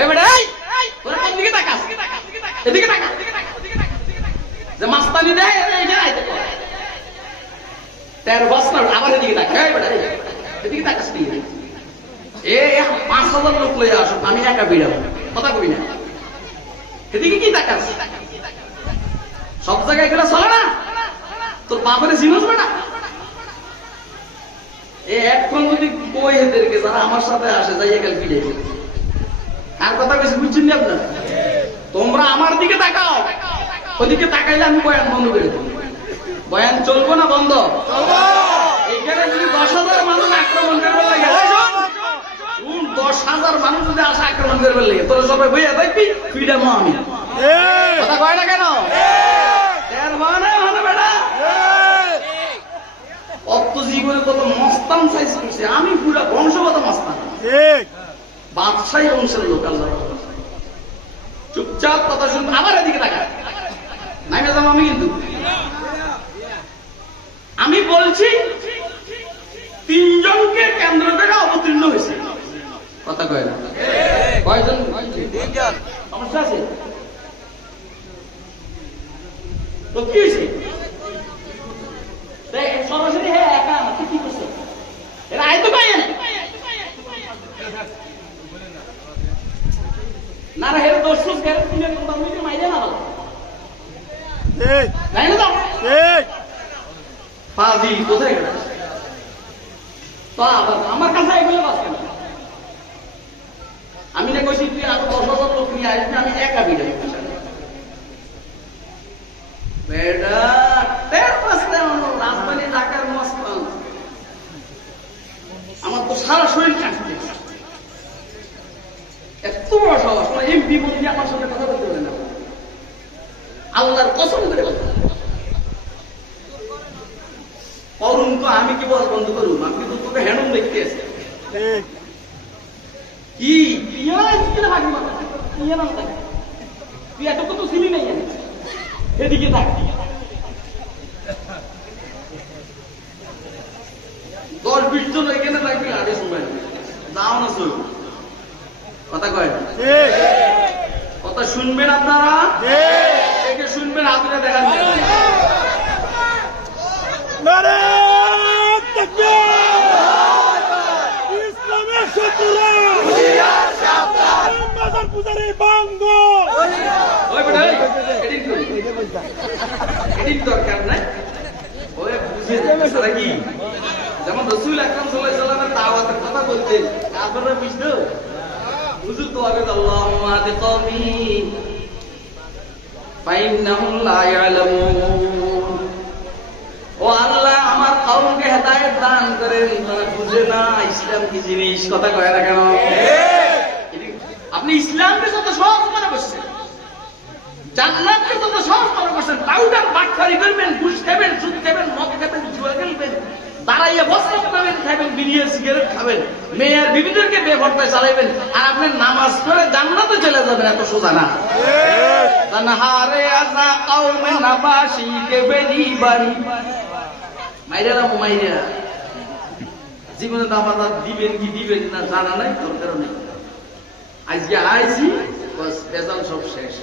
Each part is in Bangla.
এই বেটা এই তোরা কোন দিকে তাকাস এদিকে তাকা যে মাস্তানি দেয় এইটা আইতে কর 13 বছর আবার এদিকে তাকা এই বেটা এদিকে তাকাস নি এ 5000 লোক লইয়া আসো আমি একা বিড়াবো কথা কই না এদিকে কি তাকাস সব জায়গায় এগুলো চলে না তোর বাপের জিনিস বেটা এখন যদি কই এদেরকে যারা আমার সাথে আসে যাইয়া গেল ফিরে আর কথা বেশি বুঝছেন না আপনার তোমরা আমার দিকে তাকাও ওদিকে তাকাইলে আমি বয়ান বন্ধ করে দেব বয়ান চলবো না বন্ধ চলবো এখানে যদি 10,000 মানুষ আক্রমণ করবে লাগে 10,000 মানুষ যদি আসে আক্রমণ করবে লাগে তোরা সবাই বইয়া দেখবি ফ্রিডম আমি কথা কয় না কেন অত জীবনে কত মস্তান সাইজ করছে আমি পুরা বংশগত মস্তান বাদশাহী বংশের লোক আল্লাহ চুপচাপ কথা শুনতে আমার এদিকে তাকায় নাইমে যাবো আমি কিন্তু আমি বলছি 3 জনকে কেন্দ্র করে অবতীর্ণ হয়েছে কথা কয় না কয়জন সমস্যা আছে তো কি হয়েছে সরাসরি হ্যাঁ একা আমাকে কি করছে এরা আয় তো পাই না রে হের দোষ সুখ হের তিনের কথা মুইকে মাইরে না ভালো ঠিক তাই না তো ঠিক পাজি কোথায় গেল তো আমার কাছে এগুলো বাসে না আমি না কইছি তুই আরো 10,000 লোক নিয়ে আসবি আমি একা বিড়ে বেটা রাজধানী ঢাকার মস্তান আমার তো সারা শরীর কাটছে এত বড় সাহস এমপি মন্ত্রী আমার সাথে কথা বলতে পারে না আল্লাহর কসম করে কথা করুন তো আমি কি বল বন্ধ করুন আমি কিন্তু তোকে হ্যান্ডম দেখতে আসি কি তুই এত কত ছিলি নাই এদিকে থাক 10-20 জন এখানে থাকবি আরে সময় যাও না চল কথা কয় কথা শুনবেন আপনারা একে শুনবেন আপনারা দেখান ইসলামের শত্রুরা বাজার পূজারে বাঙ্গ ওই বেটা এডিট দরকার নাই ওই বুঝে সারা কি যেমন রাসূল আকরাম সাল্লাল্লাহু আলাইহি ওয়াসাল্লামের দাওয়াতের কথা বলতেন আপনারা বুঝতো হুজুর দোয়া করে আল্লাহুম্মা হাদি কওমি ফাইন্নাহুম লা ইয়ালামুন ও আল্লাহ আমার কওমকে হেদায়েত দান করেন তারা বুঝে না ইসলাম কি জিনিস কথা কয় না কেন আপনি ইসলামকে যত সহজ মনে করছেন জান্নাতকে যত সহজ মনে করছেন পাউডার বাটখারি করবেন ঘুষ খাবেন সুদ খাবেন মদ খাবেন জুয়া খেলবেন দাঁড়াইয়া বস্ত্র খাবেন খাবেন বিড়িয়ে সিগারেট খাবেন মেয়ের বিবিদেরকে বেপরদায় চালাইবেন আর আপনি নামাজ পড়ে জান্নাতে চলে যাবেন এত সোজা না তানহারে আযা কওমে নাবাশি কে বেনি বাড়ি মাইরা মাইরা জীবনে নামাজ দিবেন কি দিবেন না জানা নাই দরকার নেই আজকে আইছি বস বেজাল সব শেষ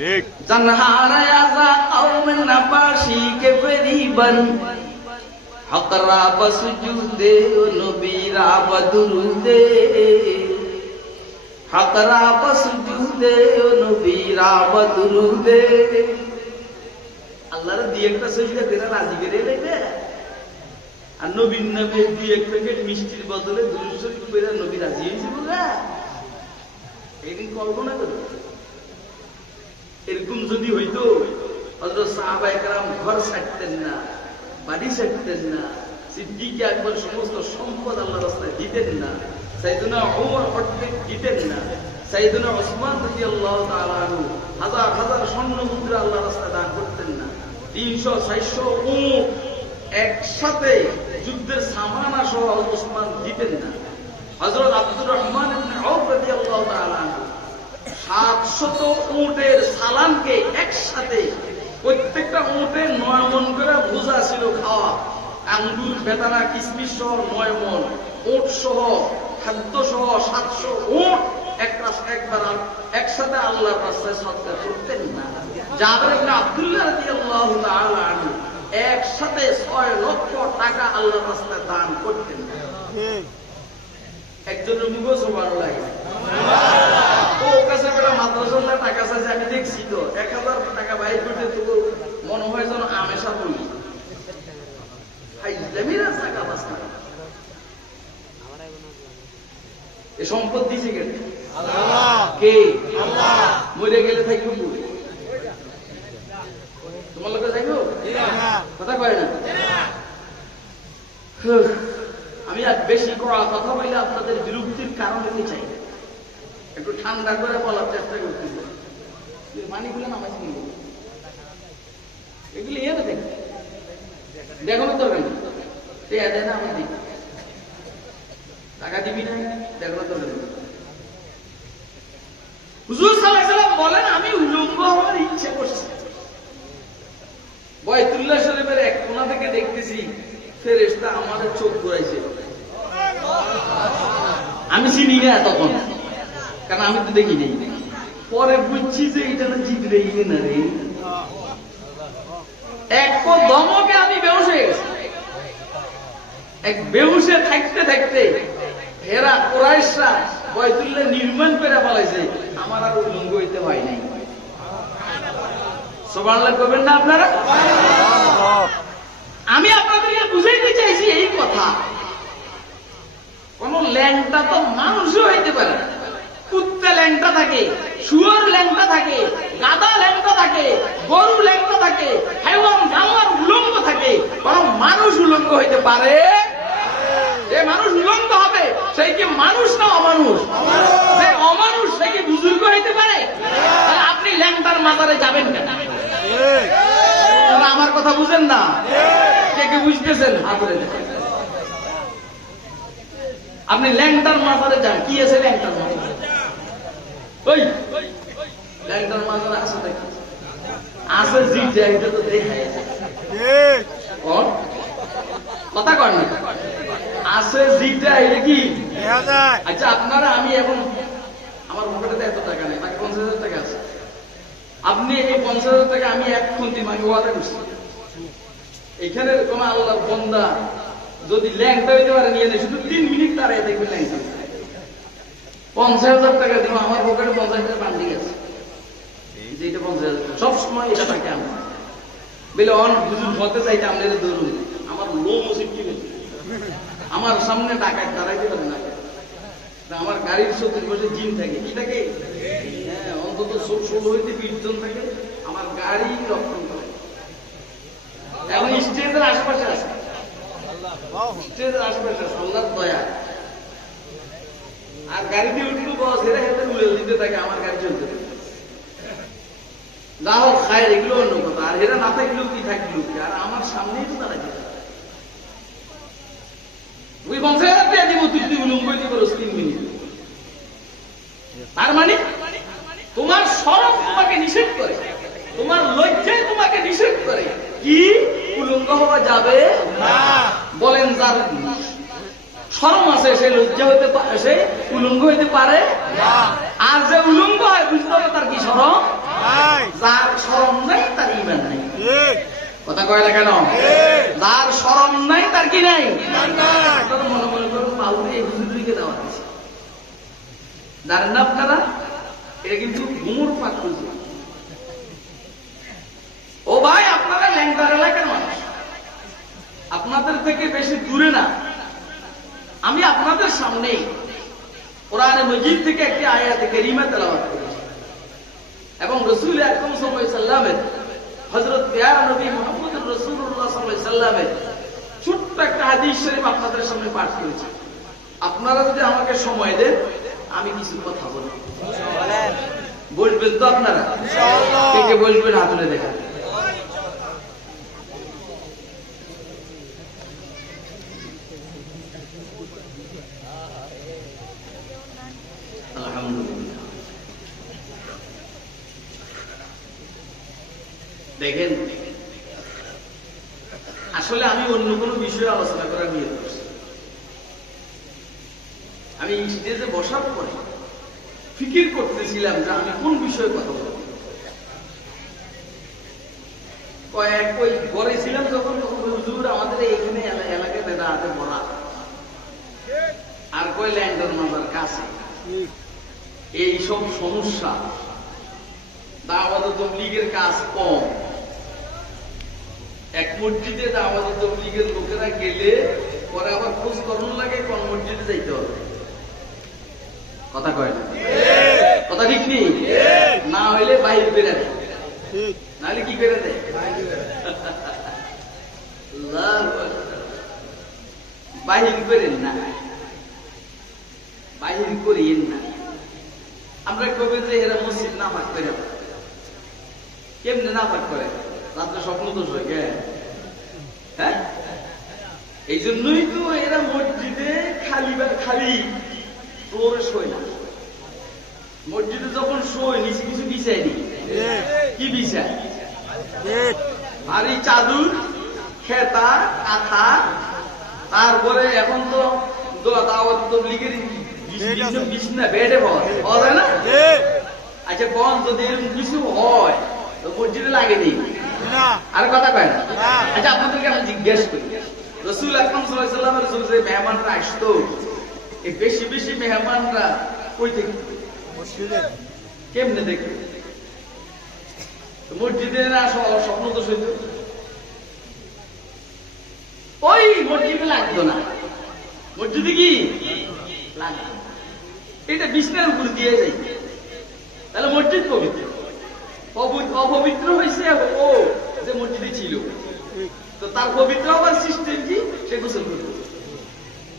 ঠিক তানহারে আযা কওমে নাবাশি কে বেনি বাড়ি হকরা বসজুদে ও নবীরা বদরুদে হকরা বসজুদে ও নবীরা বদরুদে আল্লাহর দিয়ে একটা সজদা করে রাজি করে নেবে আর নবীর নবী দিয়ে এক প্যাকেট মিষ্টির বদলে দুরূদ শরীফ করে নবী রাজি হয়েছিল না এইদিন কল্পনা করো এরকম যদি হইতো হযরত সাহাবায়ে কেরাম ঘর ছাড়তেন না বাড়ি ছাড়তেন না সিদ্দিক আকবর সমস্ত সম্পদ আল্লাহর রাস্তায় দিতেন না সাইয়েদনা ওমর অর্ধেক দিতেন না সাইয়েদনা ওসমান রাদিয়াল্লাহু তাআলা আনহু হাজার হাজার স্বর্ণ মুদ্রা আল্লাহর রাস্তায় দান করতেন না 300-400 উট একসাথে যুদ্ধের সামানা সহ ওসমান দিতেন না হযরত আব্দুর রহমান ইবনে আউফ রাদিয়াল্লাহু তাআলা আনহু 700 উটের সালামকে একসাথে প্রত্যেকটা উটে 9 মণ করে ভুজা ছিল খাওয়া আঙ্গুর বেদানা কিশমিশ সহ 9 মণ উট সহ খাদ্য সহ 700 উট একবার একসাথে আল্লাহর রাস্তায় সদকা করতেন না। জাবের ইবনে আব্দুল্লাহ রাদিয়াল্লাহু তাআলা আনহু একসাথে 6 লক্ষ টাকা আল্লাহর রাস্তায় দান করতেন না। একজনের মুখে সুবহানাল্লাহ, ও কাছে বেটা মাদ্রাসার টাকা চাইছে, আমি দেখছি তো 1000 টাকা বাইর করতে তো মনে হয় যেন আমেশা বলি জমিরা টাকা বাঁচা। এই সম্পদ দিছে কে? আল্লাহ। কে? আল্লাহ। মরে গেলে থাকবো তোমার লোকে থাকবো কথা কয় না। আমি আর বেশি কথা বললে আপনাদের বিরক্তির কারণ হতে চাই, একটু ঠান্ডা করে বলার চেষ্টা করতেছি। মানিগুলো নামাইছি এগুলি ইয়ে না দেখবে দেখানোর দরকার নেই, দেয় না আমার দিকে টাকা দিবি না, দেখানোর দরকার নেই। হুজুর সাল্লাল্লাহু আলাইহি ওয়াসাল্লাম বলেন, আমি উলঙ্গ হওয়ার ইচ্ছে করছি। বাইতুল্লাহ শরীফের এক কোণা থেকে দেখতেছি ফেরেশতা আমার চোখ ঘুরাইছে। আমি চিনি না তখন, কারণ আমি তো দেখি নাই। পরে বুঝছি যে এটা না জিবরাইল না রে। এক দমকে আমি বেহুশ হয়ে গেছি। এক বেহুশে থাকতে থাকতে এরা কুরাইশরা বাইতুল্লাহ নির্মাণ করে ফেলাইছে, আমার আর উলঙ্গ হইতে হয় নাই। সুবহানাল্লাহ করবেন না আপনারা? আমি আপনাদেরকে বুঝাইতে চাইছি এই কথা, কোন ল্যাংটা তো মানুষও হইতে পারে। কুত্তা ল্যাংটা থাকে, শুয়োর ল্যাংটা থাকে, গাধা ল্যাংটা থাকে, গরু ল্যাংটা থাকে, হাইওয়ান জানোয়ার উলঙ্গ থাকে, বরং মানুষ উলঙ্গ হইতে পারে। যে মানুষ উলঙ্গ হবে সেই কি মানুষ না অমানুষ? যে অমানুষ সে কি বুজুর্গ হইতে পারে? তাহলে আপনি ল্যাংটার মাজারে যাবেন কেন? আমার কথা বুঝেন না? কে কে বুঝতেছেন? হাতে আপনি ল্যাংটার মাজারে যান, কি আছে ল্যাংটার মাজারে? ওই ল্যাংটার মাজারে আছে দেখি আছে জিটা, এটা তো দেখাই কথা কর না আছে জিটা, এটা কি? আচ্ছা আপনারা, আমি এখন আমার পকেটে এত টাকা নেই, বাকি 50,000 টাকা আছে। আপনি এই 50,000 টাকা আমি এক খুন্তি মাকে ওয়াদা করছি, এখানে কোন আল্লাহর বান্দা যদি ল্যাংটা হইতে পারে নিয়ে নেই, শুধু 3 মিনিট দাঁড়িয়ে দেখবেন ল্যাংটা 50,000 টাকা দিব। আমার পকেটে 50,000 বান্ডি আছে, যে এটা 50,000 সব সময় এটা থাকে। আমি বলে অন হুজুর হতে চাইতে আমাদের ধরুন, আমার লো মুসিব কি আমার সামনে টাকা দাঁড়াইতে পারে না। আমার গাড়ির 70 বছর জিন থাকে, কি থাকে? হ্যাঁ, অন্তত 16 হইতে 20 জন থাকে আমার গাড়ি রক্ষণ করে। এখন স্টেজের আশেপাশে আছে, স্টেজের আশেপাশে আছে, আল্লাহর দয়া। আর গাড়িতে উঠলো বস, এরা হেঁটে উড়ে দিতে থাকে, আমার গাড়ি চলতে থাকে। যা হোক খায়, এগুলো অন্য কথা। আর এরা না থাকলেও কি থাকলেও কি, আর আমার সামনেই তো তারা যেতে ওই 50,000 টাকা দিব, তুই উলঙ্গ হইতে পারোস 3 মিনিট। তার মানে তোমার শরম তোমাকে নিষেধ করে, তোমার লজ্জায় তোমাকে নিষেধ করে কি উলঙ্গ হওয়া যাবে না। বলেন যার শরম আছে সে লজ্জা হইতে পারে, সে উলঙ্গ হইতে পারে না। আর যে উলঙ্গ হয় বুঝতে হবে তার কি শরম? যার শরম নাই তার ঈমান নাই। কথা কয় না কেন? যার শরম নাই তার কি নাই? মনে মনে করুন পাউরে এই হুজুরকে দেওয়া হয়েছে, জানেন না আপনারা? এটা কিন্তু ঘুমুর পাক হুজুর। ও ভাই, আপনারা ল্যাংটার এলাকার মানুষ, আপনাদের থেকে বেশি দূরে না। আমি আপনাদের সামনে কোরআনে মজিদ থেকে একটি আয়াত কারীমা তেলাওয়াত করেছি এবং রাসূল আকরাম সাল্লাল্লাহু আলাইহি ওয়াসাল্লামের হযরত প্যারা নবী মুহাম্মদ রাসূলুল্লাহ সাল্লাল্লাহু আলাইহি ওয়াসাল্লামের ছোট্ট একটা হাদিস শরীফ আপনাদের সামনে পাঠ করেছি। আপনারা যদি আমাকে সময় দেন আমি কিছু কথা বলবো। বলবেন তো আপনারা? কে কে বলবেন হাত তুলে দেখা। আলহামদুলিল্লাহ। দেখেন, আসলে আমি অন্য কোনো বিষয়ে আলোচনা করার নিয়ত করছি। আমি স্টেজে বসার পরে ফিকির করতেছিলাম যে আমি কোন বিষয়ে কথা বলবো। ওই ঘরে ছিলাম যখন হুজুর আমাদের এখানে এলাকায় বেদাতে ভরা, আর কই ল্যান্ডার মাজার কাছে এই সব সমস্যা, দাওয়াত তাবলীগের কাজ কম। এক মসজিদে দাওয়াত তাবলীগের লোকেরা গেলে পরে আবার খোঁজ করুন লাগে কোন মসজিদে যাইতে হবে। কথা কয় না? কথা ঠিক নেই? না হইলে বাইরে বেড়ে দেয়, নাহলে কি করে দেয়? বাহির করেন না, বাহির করিয়েন না। আমরা কবে যে এরা মসজিদ না পাক করে, কেমনে না পাক করে? রাত্রে স্বপ্ন দোষ হয় গে, হ্যাঁ? এই জন্যই তো এরা মসজিদে খালি ফ্লোরে শোয় না। মসজিদে যখন শোয় নিচে কিছু বিছায় নি। কি বিছায়? ভারী চাদর, খেতা, কাঁথা, তারপরে এখন তো দাওয়াত তাবলীগের বিছনা বেডে পাওয়া যায় না? আচ্ছা কোন যদি এরকম কিছু হয় তো মসজিদে লাগে নেই, আর কথা কয় না? আচ্ছা আপনাদেরকে আমি জিজ্ঞেস করি, রাসূল আকরাম সাল্লাল্লাহু আলাইহি ওয়াসাল্লামের যে মেহমানরা আসতো, এই বেশি বেশি মেহমানরা কই থেকে? কেমনে দেখে? মসজিদে না স্বপ্ন তো সইত, ওই মসজিদে লাগতো না। মসজিদে কি লাগতো? এটা বিছনার উপর দিয়ে যায়, তাহলে মসজিদ পবিত্র। অপবিত্র হয়েছে ও যে মসজিদে ছিল, তো তার পবিত্র হওয়ার সিস্টেম কি? সে গোসল করবে।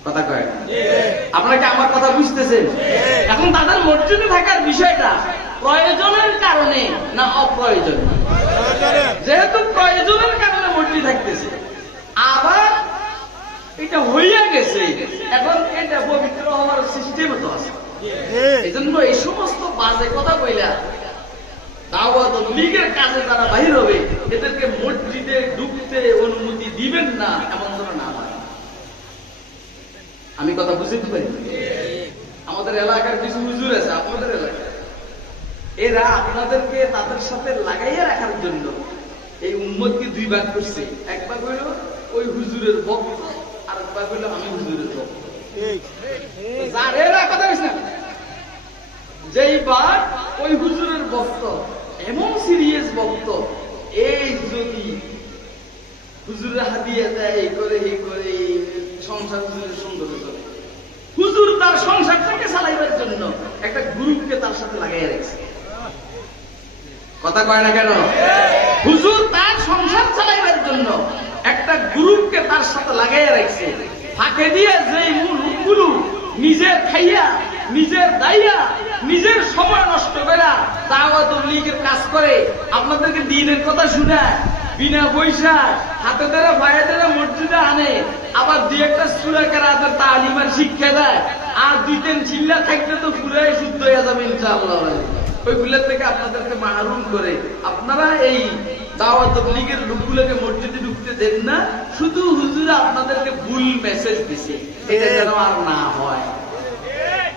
কথা কয়? আপনারা কি আমার কথা বুঝতেছেন? এখন তাদের মসজিদে থাকার বিষয়টা প্রয়োজনের কারণে না অপ্রয়োজনে? যেহেতু প্রয়োজনের কারণে মসজিদ থাকতেছে, আবার এটা হইয়া গেছে, এখন এটা পবিত্র হওয়ার সিস্টেমও তো আছে। এই জন্য এই সমস্ত বাজে কথা কইলা দাওয়াত তাবলীগের কাজে যারা বাহির হবে, এদেরকে মসজিদে ঢুকতে অনুমতি দিবেন না, এমন যেন না হয়। আমি কথা বুঝতে পারি? আমাদের এলাকার কিছু হুজুর আছে, আপনাদের এলাকায়, এরা আপনাদেরকে তাদের সাথে লাগাইয়া রাখার জন্য এই উম্মতকে দুই ভাগ করছে। এক ভাগ হইল ওই হুজুরের ভক্ত, আর এক ভাগ হইল আমি হুজুরের ভক্ত। কথা বলছি না, যেই বার ওই হুজুরের ভক্ত, এমন সিরিয়াস ভক্ত, এই যদি হুজুরের হাদিয়া দেয়, এই করে সংসার হুজুরের সুন্দর চলে, হুজুর তার সংসারটাকে চালাইবার জন্য একটা গ্রুপকে তার সাথে লাগাই রাখছে। কথা কয় না কেন? হুজুর তার সংসার চালাইবার জন্য একটা গ্রুপকে তার সাথে লাগাই রাখছে। ফাঁকে দিয়ে যে লোকগুলো নিজের খাইয়া, নিজের দাইয়া, নিজের সময় নষ্ট করে দাওয়াত তাবলীগের কাজ করে, আপনাদেরকে দিনের কথা শুনায়, বিনা পয়সা হাতে ধরে ভাইয়া ধরে মসজিদে আনে, আবার দুই একটা সূরা কেরাতের তালিমের শিক্ষা দেয়, আর দুই তিন চিল্লা থাকলে তো পুরাই শুদ্ধ হয়ে যাবে ইনশাআল্লাহ। ওইগুলোর থেকে আপনাদেরকে মাহরুম করে আপনারা এই দাওয়াত তাবলীগের লোকগুলোকে মসজিদে ঢুকতে দেন না। শুধু হুজুরা আপনাদেরকে ভুল মেসেজ দিছে, এটা যেন আর না হয়।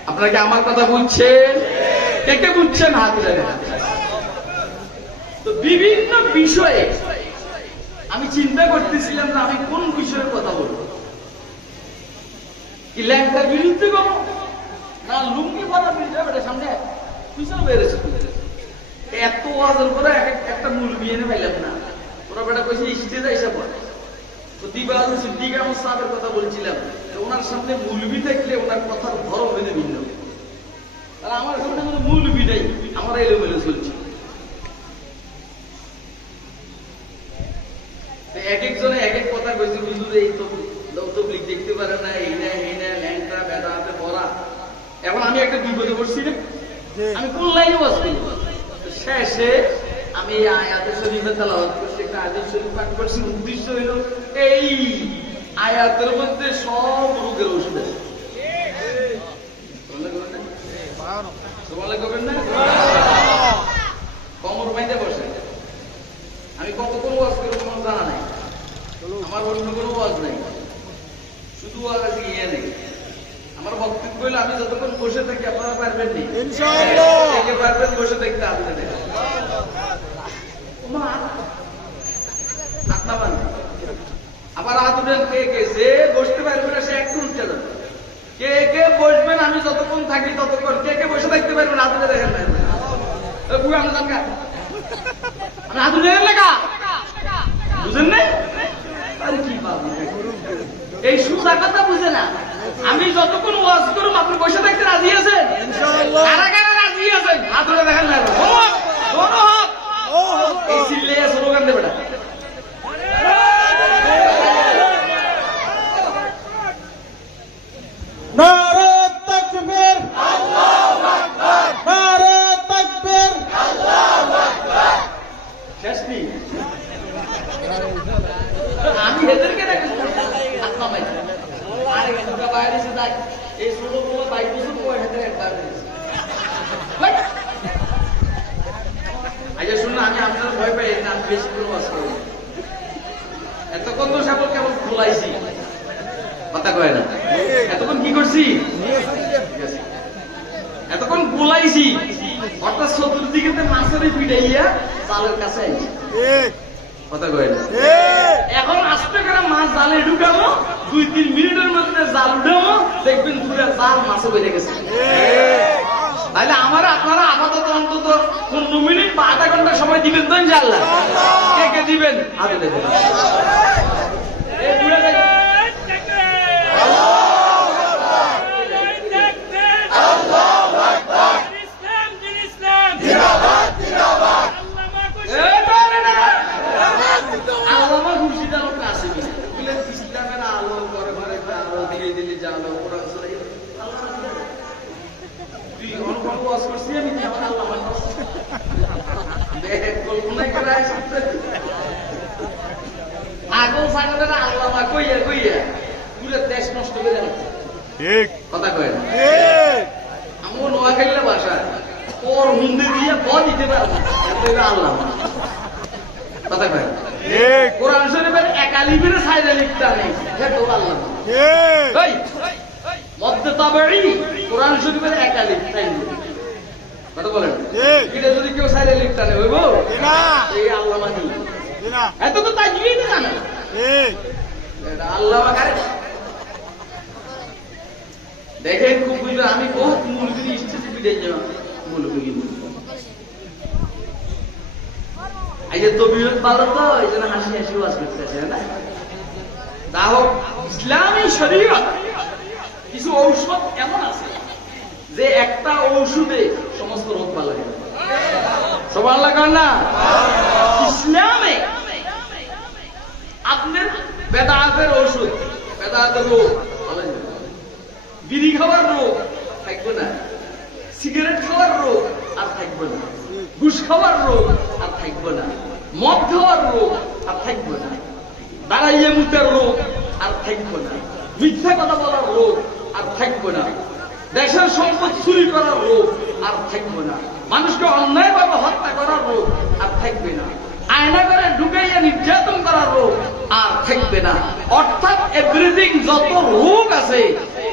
আপনারা কি আমার কথা বুঝছেন? কে কে বুঝছেন? হাত তুলে। তো বিভিন্ন বিষয়ে আমি চিন্তা করতেছিলাম না আমি কোন বিষয়ে কথা বলবো। কি ল্যাংটার বিরুদ্ধে বলো না লুঙ্গি পরার বিরুদ্ধে? সামনে পিছনে বেড়েছে, এত ওয়াজন করে একটা মুলবি এনে পাইলাম না। ওরা বেটা কইছে স্টেজে এসে পড়ে। প্রতিবার সিদ্দিক আহমদ সাহেবের কথা বলছিলাম, ওনার সামনে মুলবি থাকলে ওনার কথার ধরন হইতে ভিন্ন। আর আমার সামনে কোনো মুলবি নাই, আমার এলোমেলো চলছে। এক একজনে এক এক কথা কইছে, হুজুর এই তো তাবলীগ দেখতে পারে না, এই না ল্যাংটা বেদাতে পড়া। এখন আমি একটা বিপদে পড়ছি না, আমি কোন লাইনে ওয়াজ করব? শেষে আমি আয়াতে শরীফে তেলাওয়াত করছি, একটা হাদিস শরীফ পাঠ করছি। উদ্দেশ্য হইল এই আয়াতের মধ্যে সব রোগের ওষুধ আছে। কমর বাইন্দে বসে আমি কতক্ষণ ওয়াজ করবো আমার জানা নাই, আমার অন্য কোনো ওয়াজ নাই, শুধু ওয়াজ আছে ইয়ে নেই। আমার বক্তব্য হইলো আমি যতক্ষণ বসে থাকি আপনারা পারবেন নি। টাকা আমি আদুলের লেখা বুঝেন নাই আরে কি পাবো এই সুজা কথা বুঝে না আমি যতক্ষণ ওয়াজ করুম আপনি পয়সা দেখতে রাজি আছেন কারা কারা রাজি আছেন হাত ধরে দেখেন না দোনো হাত এই সিল্লে স্লোগান দেবে না নারে তাকবীর আল্লাহু আকবার নারে তাকবীর আল্লাহু আকবার শেষ নি আমি এদেরকে দেখি আত্মা মাই আরে দুটো বাইরে এসে যাই এই ছোট বড় বাইক বছর পর হেতে একবার আচ্ছা শুনুন আমি আপনার ভয় পাই না বেশি করে ওয়াজ করব এতক্ষণ তো সব কেবল খোলাইছি কথা কয় না এতক্ষণ কি করছি এতক্ষণ গোলাইছি অর্থাৎ চতুর্দিকে মাছের পিটাইয়া জালের কাছে আইছি কথা কয় না এখন আস্তে করে মাছ জালে ঢুকাবো 2-3 মিনিটের মধ্যে জাল উঠাবো দেখবেন পুরো জাল মাছে বেড়ে গেছে তাহলে আমার আপনারা আপাতত অন্তত 15 মিনিট বা আধা ঘন্টা সময় দিবেন তো ইনশাআল্লাহ কে কে দিবেন হাতে দেবেন এই দূরে যাই আগল সাগরের আল্লামা কইয়া কইয়া পুরো দেশ নষ্ট করে ঠিক কথা কয় আমার নোয়াখালীর ভাষা ওর মুন্দির দিয়ে ব দিতে পারবো এত আল্লামা কথা কয় ঠিক কোরআন শরীফের একালিফের সাইডে লিখতে নেই সেটা আল্লামা ঠিক এই মধ্যে তাবারি কোরআন শরীফের একালিফ তাই কথা বলেন এটা যদি কেউ সাইডে লিখতে নেই হইব না এই আল্লামা নেই এত তো তাজবিদ জানে এটা আল্লামা কারে দেখেন খুব বুঝবেন আমি বহুত মুলুকি স্টেজে বিদায় যাব মুলুকি এই যে তবিয়ত ভালো তো এই জন্য হাসি হাসি ওয়াজ করতেছে না তা হোক ইসলামী শরীয়ত কিছু ঔষধ এমন আছে যে একটা ঔষধে সমস্ত রোগ ভালো হয়ে যায় সবার লাগান না ইসলামে আপনার বেদাতের ঔষধ বেদাতের রোগ ভালো হয়ে যাবে বিড়ি খাওয়ার রোগ থাকবে না সিগারেট খাওয়ার রোগ আর থাকবে না ঘুষ খাওয়ার রোগ আর থাকবে না মদ খাওয়ার রোগ আর থাকবে না দাঁড়াইয়ে মুতের রোগ আর থাকবে না মিথ্যা কথা বলার রোগ আর থাকবে না দেশের সম্পদ চুরি করার রোগ আর থাকবে না মানুষকে অন্যায়ভাবে হত্যা করার রোগ আর থাকবে না আয়না করে ঢুকাইয়া নির্যাতন করার রোগ আর থাকবে না অর্থাৎ এভরিথিং যত রোগ আছে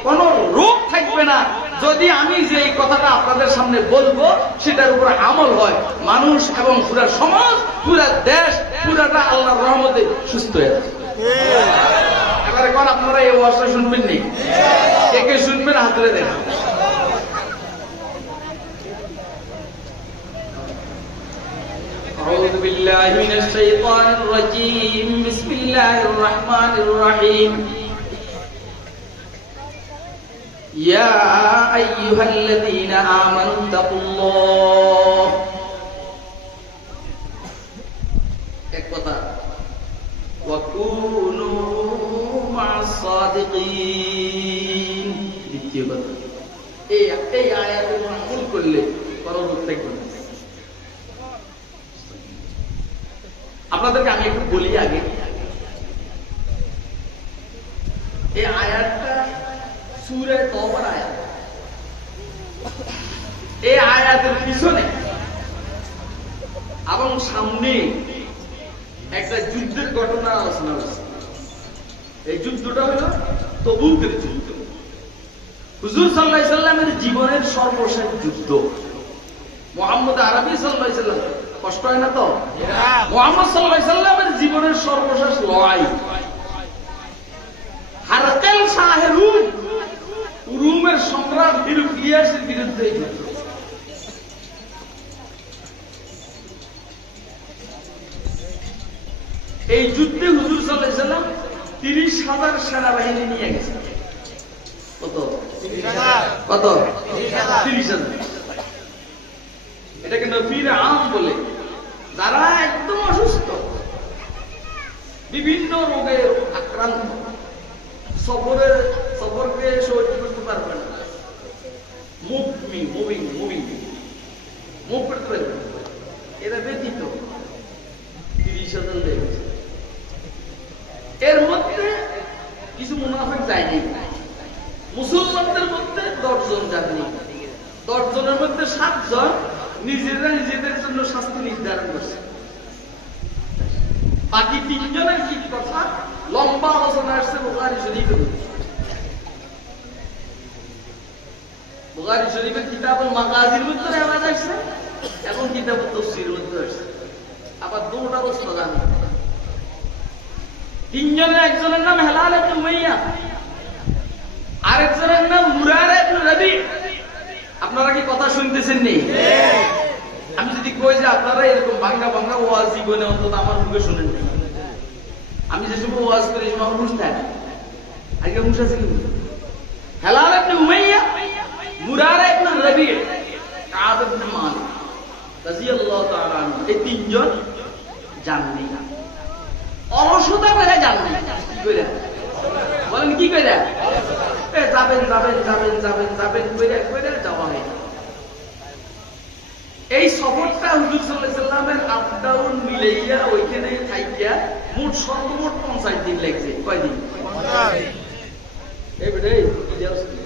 কোন রোগ থাকবে না যদি আমি যে এই কথাটা আপনাদের সামনে বলবো সেটার উপর আমল হয় মানুষ এবং পুরা সমাজ পুরা দেশ পুরাটা আল্লাহর রহমতে সুস্থ হয়ে যাবে এবারে কোন আপনারা এই ওয়াজটা শুনবেন নি কে কে শুনবেন হাত তুলে দেন أعوذ بالله من الشيطان الرجيم بسم الله الرحمن الرحيم يا أيها الذين آمنوا اتقوا الله এক কথা وكونوا مع الصادقين দ্বিতীয় কথা এই আয়াতের আমল করলে কোনো রোগ থাকবে না আপনাদেরকে আমি একটু বলি আগে এই আয়াতটা সূরা তওবার আয়াত এই আয়াতের পিছনে এবং সামনে একটা যুদ্ধের ঘটনা আলোচনা হচ্ছে এই যুদ্ধটা হলো তবুকের যুদ্ধ হুজুর সাল্লাল্লাহু আলাইহি সাল্লামের জীবনের সর্বশেষ যুদ্ধ মুহাম্মদ আরবি সাল্লাল্লাহু আলাইহি সাল্লাম কষ্ট হয় না তো মুহাম্মদ সাল্লাল্লাহু আলাইহি সাল্লামের জীবনের সর্বশেষ লড়াই হারকাল শাহে রুমের সম্রাট হিরক্লিয়াসের বিরুদ্ধে যুদ্ধ এই যুদ্ধে হুজুর সাল্লাল্লাহু আলাইহি সাল্লাম 30,000 সেনাবাহিনী নিয়ে গেছে। কত? 30,000। এটাকে নফির আম বলে। যারা একদম অসুস্থ, বিভিন্ন রোগে আক্রান্ত, সফরকে সহ্য করতে পারবে না, মুভ করতে পারবে না, এরা ব্যতীত 30,000 লেগেছে। এর মধ্যে কিছু মুনাফিক যায়নি। মুসলমানদের মধ্যে 10 জন যাননি। 10 জনের মধ্যে 7 জন নিজেরা নিজেদের জন্য শাস্তি নির্ধারণ করছে। বাকি 3 জনের কি কথা লম্বা আলোচনা আসছে বুখারী শরীফে। বুখারী শরীফের কিতাবুল মাগাজির মধ্যে আওয়াজ আসছে, এখন কিতাবুত তাফসীরের মধ্যে আসছে। আবার দুটো প্রশ্ন জানি। 3 জনের একজনের নাম হেলাল ইবনে উমাইয়া, আরেকজনের নাম মুরারা ইবনে রাবি। আপনারা কি কথা শুনতেছেন নি? আমি যদি কই যে আপনারা এরকম ভাঙ্গা ওয়াজ জীবনে অন্তত আমার মুখে শুনেন নি। আমি যে সময় ওয়াজ করি সেই সময় মুখ থাকে আগে মুখ আছে কি? হেলাল ইবনে উমাইয়া, মুরারা ইবনে রাবি, কাব ইবনে মালিক রাদিয়াল্লাহু তাআলা আনহু, এই 3 জন জাননি না। অলসতা করে জাননি। কি করে বলেন? কি করে যাবেন করে যাওয়া হয় না। এই সফরটা হুজুর সাল্লাল্লাহু আলাইহি সাল্লামের আপ ডাউন মিলাইয়া ওইখানে থাইকা সর্বমোট 50 দিন লাগছে। কয়দিন?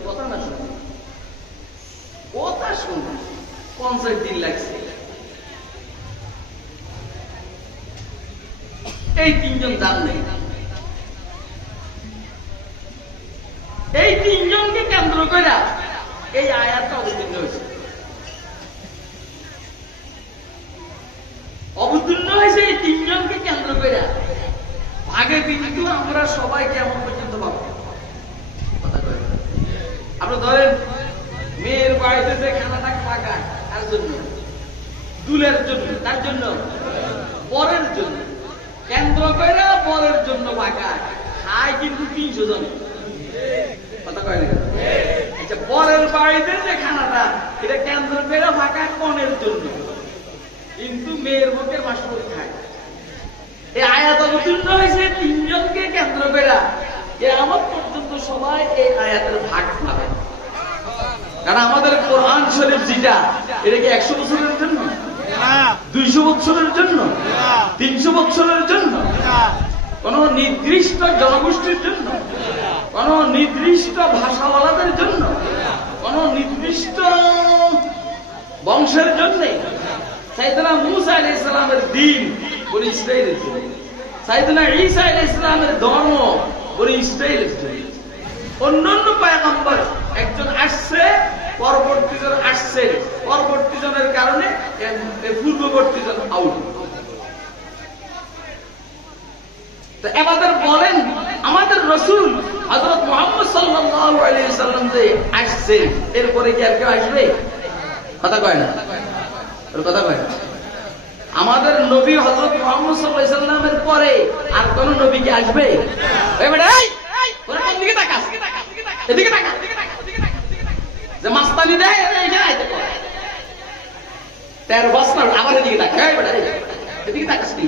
কথা না শুনে কথা শুনে 50 দিন লাগছে। এই 3 জন জানলেন। এই 3 জনকে কেন্দ্র করে এই আয়াতটা অবতীর্ণ হয়েছে। এই 3 জনকে কেন্দ্র করে ভাগে কিন্তু আমরা সবাই কেমন পর্যন্ত পাবো। কথা কয় আপনি ধরেন মেয়ের বাড়িতে যে খানাটা পাকায় তার জন্য, দুলের জন্য, তার জন্য, পরের জন্য কেন্দ্র করে পরের জন্য পাকায় খায় কিন্তু 300 জন। কথা কয় না? আচ্ছা, পরের বাড়িতে যে খানাটা এটা কেন্দ্র করে পাকায় কনের জন্য, কিন্তু মেয়ের মুখে মাসুর খায়। এই আয়াত অবতীর্ণ হয়েছে 3 জনকে কেন্দ্র করে। কিয়ামত পর্যন্ত সবাই এই আয়াতের ভাগ পাবে। কারণ আমাদের কোরআন শরীফ যেটা, এটা কি 100 বছরের জন্য, 200 বছরের জন্য, 300 বছরের জন্য, কোন নির্দিষ্ট জনগোষ্ঠীর জন্য, কোন নির্দিষ্ট ভাষাওয়ালাদের জন্য, কোন নির্দিষ্ট বংশের জন্য। সাইয়েদনা মূসা আলাইহিস সালামের দ্বীন বনি ইসরাইলের জন্য, সাইয়েদনা ঈসা আলাইহিস সালামের ধর্ম বনি ইসরাইলের জন্য। অন্যান্য পয়গম্বর একজন আসছে, পরবর্তী জন আসছে, পরবর্তী জনের কারণে পূর্ববর্তী জন আউট। তো এবারে বলেন আমাদের রাসূল হযরত মুহাম্মদ সাল্লাল্লাহু আলাইহি ওয়াসাল্লাম যে আসছে, এরপরে কি আর কেউ আসবে? কথা কয় না? কথা কয় না? আমাদের নবী হযরত মুহাম্মদ সাল্লাল্লাহু আলাইহি ওয়াসাল্লামের পরে আর কোন নবী কি আসবে? এই বেটা, এই তোরা কোন দিকে তাকাস? এদিকে তাকা। যে মাস্তানি দেয় এইখানে আইতে কর। 13 বছর আবার এদিকে তাকা। এই বেটা, এদিকে তাকাস কি?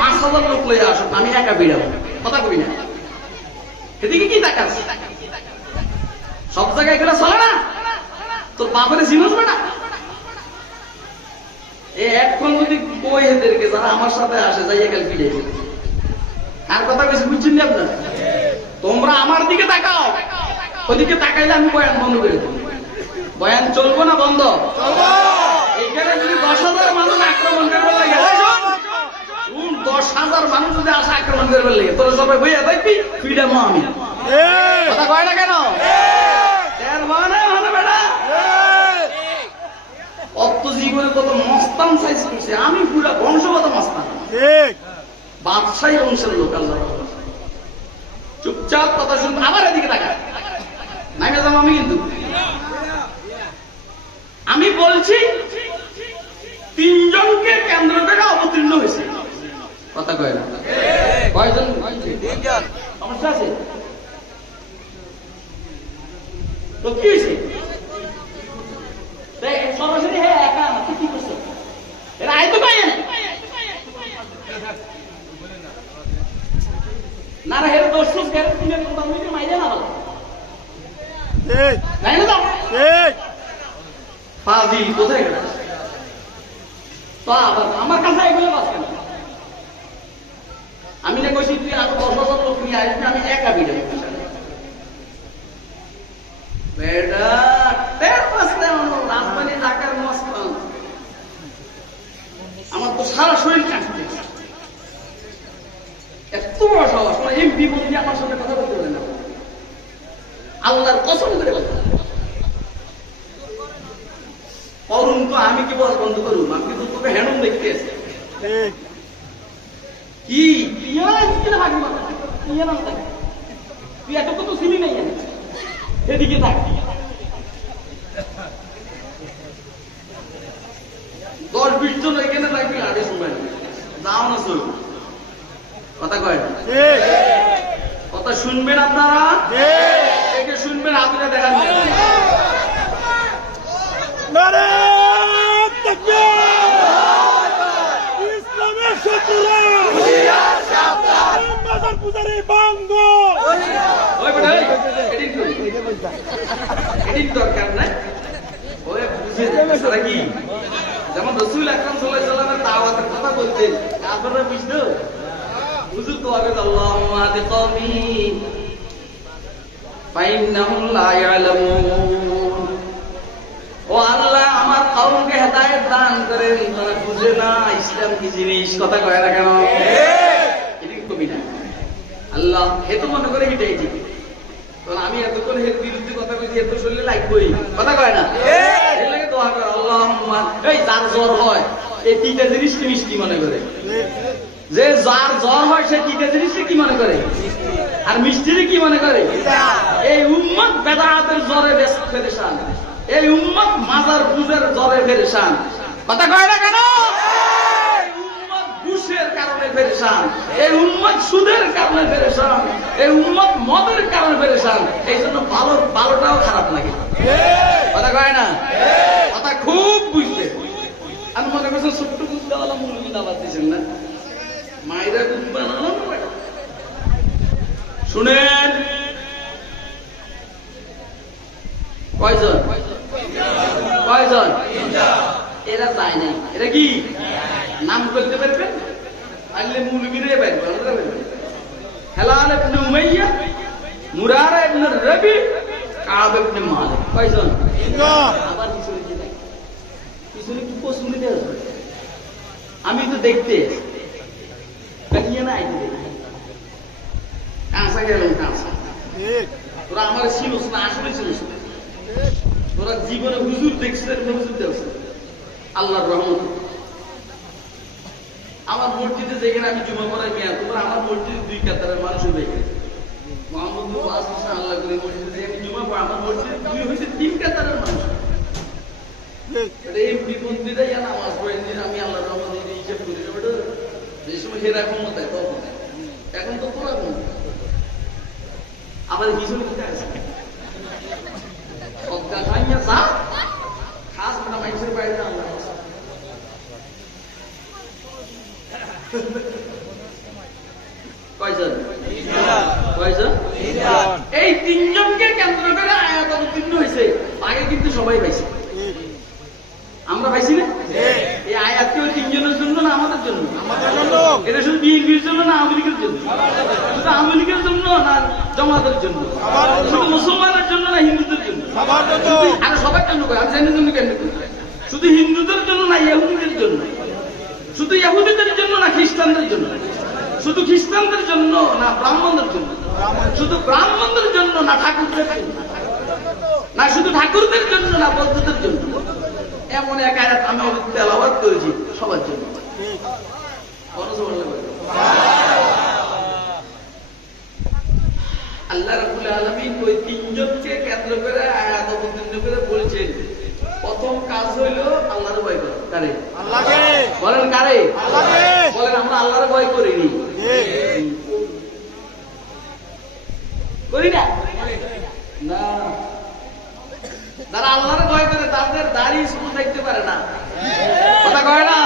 5,000 লোক লয়ে আসুন, আমি একা বিড়াবো। কথা কই না? এদিকে কি তাকাস? সব জায়গায় এগুলো চলে না। তোর বাপের জিনিস না। এখন যদি কই এদেরকে যারা আমার সাথে আসে যাই একাল ফিরে আর কথা বেশি বুঝছেন না আপনারা? তোমরা আমার দিকে তাকাও, ওদিকে তাকাইলে আমি বয়ান বন্ধ করে দেব। বয়ান চলবো না বন্ধ? এখানে যদি 10,000 মানুষ আক্রমণ করবে লাগে, 10,000 মানুষ যদি আসে আক্রমণ করবে লাগে, তোরা সবাই বইয়া দেখবি ফ্রিডম আমি। কথা কয় না কেন? অত জীবনে কত মস্তান সাইজ করছে, আমি পুরা বংশগত মস্তান, বাদশাহী বংশের লোক। আল্লাহ চুপচাপ কথা শুনবো, আবার এদিকে তাকা নাই যাবো আমি। কিন্তু আমি বলছি 3 জনকে কেন্দ্র করে অবতীর্ণ হয়েছে। কথা কয় না, কয়জন সমস্যা আছে? তো কি হয়েছে? সরাসরি হ্যাঁ একা না, তুই কি করছো? এরা আয় তো পাই না রে, হের দোষ মাইরে না বলো ফাজিল কোথায় গেল? তো আবার আমার কাছে এগুলো বাঁচবে না। আমি না কইছি তুই আরো 10,000 লোক নিয়ে আসবি, আমি একা বিড়ে বেটা তের পাশে রাজধানী ঢাকার মস্তান, আমার তো সারা শরীর কাঁপছে। এত বড় সাহস, মানে এমপি মন্ত্রী আমার সাথে কথা বলতে পারে না। আল্লাহর কসম করে বলতে করুন তো, আমি কি বল বন্ধ করুন? আমি কিন্তু তোকে হ্যান্ডম দেখতে আসি কি তুই এত কত ছিলি নাই সেদিকে থাক। 10-20 জন এখানে থাকবি, আগে সময় যাও না চল, কথা কয় না, কথা শুনবেন আপনারা, একে শুনবেন, আপনারা দেখান ইসলামের শত্রুরা বাজার পূজারি বাঙ্গ দরকার নাই, ওই বুঝে সারা কি যেমন রসুল আকরাম সাল্লাল্লাহু আলাইহি ওয়াসাল্লামের দাওয়াতের কথা বলতেন, আপনারা বুঝতো হুজুর তো আগে আল্লাহুম্মা হাদি কওমি ফাইন্নাহুম লা ইয়ালামুন, ও আল্লাহ আমার কওমকে হেদায়েত দান করেন, তারা বুঝে না ইসলাম কি জিনিস, কথা কয় না কেন? এদিক কবি না আল্লাহ হে তো মনে করে এটাই ঠিক, কারণ আমি এতক্ষণ এর বিরুদ্ধে কথা কইছি, এত শরীরে লাগবই, কথা কয় না? এর লাগে দোয়া করে আল্লাহুম্মা, এই যার জ্বর হয় এই তিনটা জিনিস কি মিষ্টি মনে করে, যে যার জ্বর হয় সে তিনটা জিনিস কি মনে করে, আর মিষ্টিরে কি মনে করে? এই উম্মত বেদাতের জ্বরে পেরেশান, এই উম্মত মাজার পূজার জ্বরে পেরেশান, কথা কয় না কেন? এই উম্মত ঘুষের কারণে পেরেশান, এই উম্মত সুদের কারণে পেরেশান, এই উম্মত মদের কারণে পেরেশান, এই জন্য ভালোটাও খারাপ লাগে, কথা কয় না? কথা খুব বুঝতে, আমি মনে করছি ছোট্ট কুদ্দাওয়ালা মুরগি দাওয়াত দিচ্ছেন না, মায়েরা কুদ বানানো শুনেন, কয়জন? কয়জন? এরা যায় নাই, এরা কি নাম বলতে পারবেন? আল্লে মুলগিরে পারবে, হেলাল ইবনে উমাইয়া, মুরারা ইবনে রবি, কাব ইবনে মালিক, কয়জন? আবার পিছনে কি প্রশ্ন দিতে হবে? আমি তো দেখতে কাটিয়ে না আইতে কাঁচা গেলাম, কাঁচা তোরা আমার ছিল না, আসলে ছিল তোরা জীবনে হুজুর দেখছিলেন, হুজুর দেখছেন আল্লাহর রহমত। আমার মসজিদে যেখানে আমি জুমা পড়াই মিয়া, তোমরা আমার মসজিদে 2 কাতারের মানুষ দেখে মোহাম্মদ আল্লাহ করে মসজিদে যে আমি জুমা পড়া, আমার মসজিদে 2 হয়েছে 3 কাতারের মানুষ। এই বিপন্থীরা ইয়া নামাজ পড়েন, আমি আল্লাহর রহমত হিসেব করি যে সময় হেরা ক্ষমতায় তখন, এখন তো তোরা কোন আমাদের পিছনে কোথায় আছে খাস মানে মানুষের বাইরে আল্লাহ কয়জন? কয়জন? এই 3 জনকে কেন্দ্র করে আয়াত অবতীর্ণ হয়েছে, আগে কিন্তু সবাই পাইছে, আমরা পাইছি না? এই আয়াত কি ওই 3 জনের জন্য না আমাদের জন্য? এটা শুধু বিএনপির জন্য না আওয়ামী লীগের জন্য? শুধু আওয়ামী লীগের জন্য না জামাতের জন্য? শুধু মুসলমানের জন্য না হিন্দুদের জন্য? আরে সবার জন্য করে, আমি জানি জন্য কেন? শুধু হিন্দুদের জন্য না ইহুদিদের জন্য? শুধু ইহুদিদের জন্য না খ্রিস্টানদের জন্য? শুধু খ্রিস্টানদের জন্য না ব্রাহ্মণদের জন্য? শুধু ব্রাহ্মণদের জন্য না ঠাকুরদের জন্য? না শুধু ঠাকুরদের জন্য না বৌদ্ধদের জন্য? এমন এক আয়াত আমি তেলাওয়াত করেছি সবার জন্য। আল্লাহ রাব্বুল আলামিন ওই 3 জনকে কেন্দ্র করে আয়াত অবতীর্ণ করে বলেছেন, প্রথম কাজ হইল আল্লাহর ভয় করা। কারে? আল্লাহকে। বলেন কারে? আল্লাহকে। বলেন আমরা আল্লাহর ভয় ভয় করিনি, করি না? না, যারা আল্লাহরে ভয় করে তাদের দাড়ি শুধু দেখতে পারে না, কথা কয় না?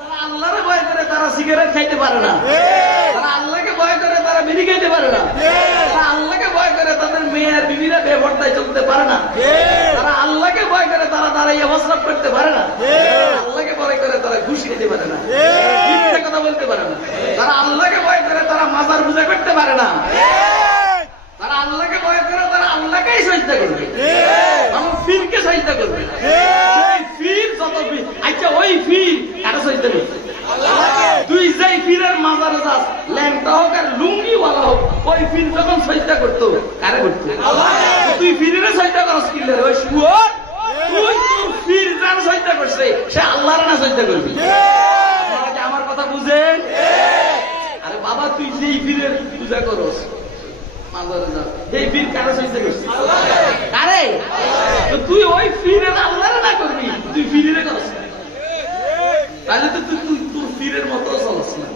যারা আল্লাহরে ভয় করে তারা সিগারেট খাইতে পারে না, যারা আল্লাহকে ভয় করে তারা বিড়ি খাইতে পারে না, যারা আল্লাহকে ভয় করে তাদের মেয়ের বিবিরা বেপরদায় চলতে পারে না, যারা আল্লাহকে ভয় করে তারা দাঁড়াইয়া প্রস্রাব করতে পারে না, আল্লাহকে ভয় করে তারা ঘুষ খেতে পারে না, মিথ্যা কথা বলতে পারে না, যারা আল্লাহকে ভয় করে তারা মাজার পূজা করতে পারে না, তারা আল্লাহকে ভয় করে তারা আল্লাহকেই সাজদা করবে, আমার ফিরকে সাজদা করবে। সেই ফির যত আচ্ছা ওই ফির কারা সাজদা করবে? তুই যেই ফিরের মাজারে যাস, ল্যাংটা হোক আর লুঙ্গিওয়ালা হোক, ওই ফির যখন সাজদা করতো কারে করতো? তুই ফিরের সাজদা করস কিলে ওই শুয়োর? তুই তোর ফির যার সাজদা করছে সে আল্লাহর না সাজদা করবি? আপনারা কি আমার কথা বুঝেন? আরে বাবা তুই যেই ফিরের পূজা করস মাজারে যাস, এই ফির কারে সাজদা করছিস? কারে? তো তুই ওই ফিরের আল্লাহর না করবি, তুই ফিরের করস, তাহলে তো তুই তোর ফিরের মতো চলস না।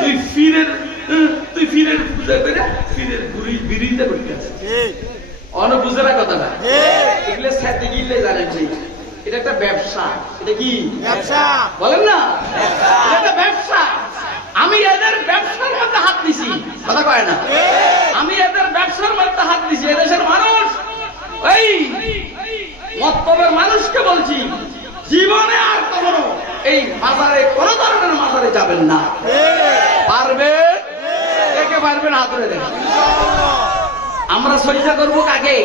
তুই ফিরের পূজা করে ফিরের বিরোধিতা করতে আছিস। অন বুঝে না কথাটা? এগুলো সাথে গিয়ে জানেন যে এটা একটা ব্যবসা। এটা কি ব্যবসা? বলেন না, এটা একটা ব্যবসা। আমি এদের ব্যবসার মধ্যে হাত দিছি, কথা কয় না? আমি এদের ব্যবসার মধ্যে হাত দিছি। এদেশের মানুষ, এই মতলবের মানুষকে বলছি, জীবনে আর কখনো এই মাজারে কোন ধরনের মাজারে যাবেন না। পারবে? কে পারবেন হাত ধরে দেখেন। আমরা সজদা করবো কাকে?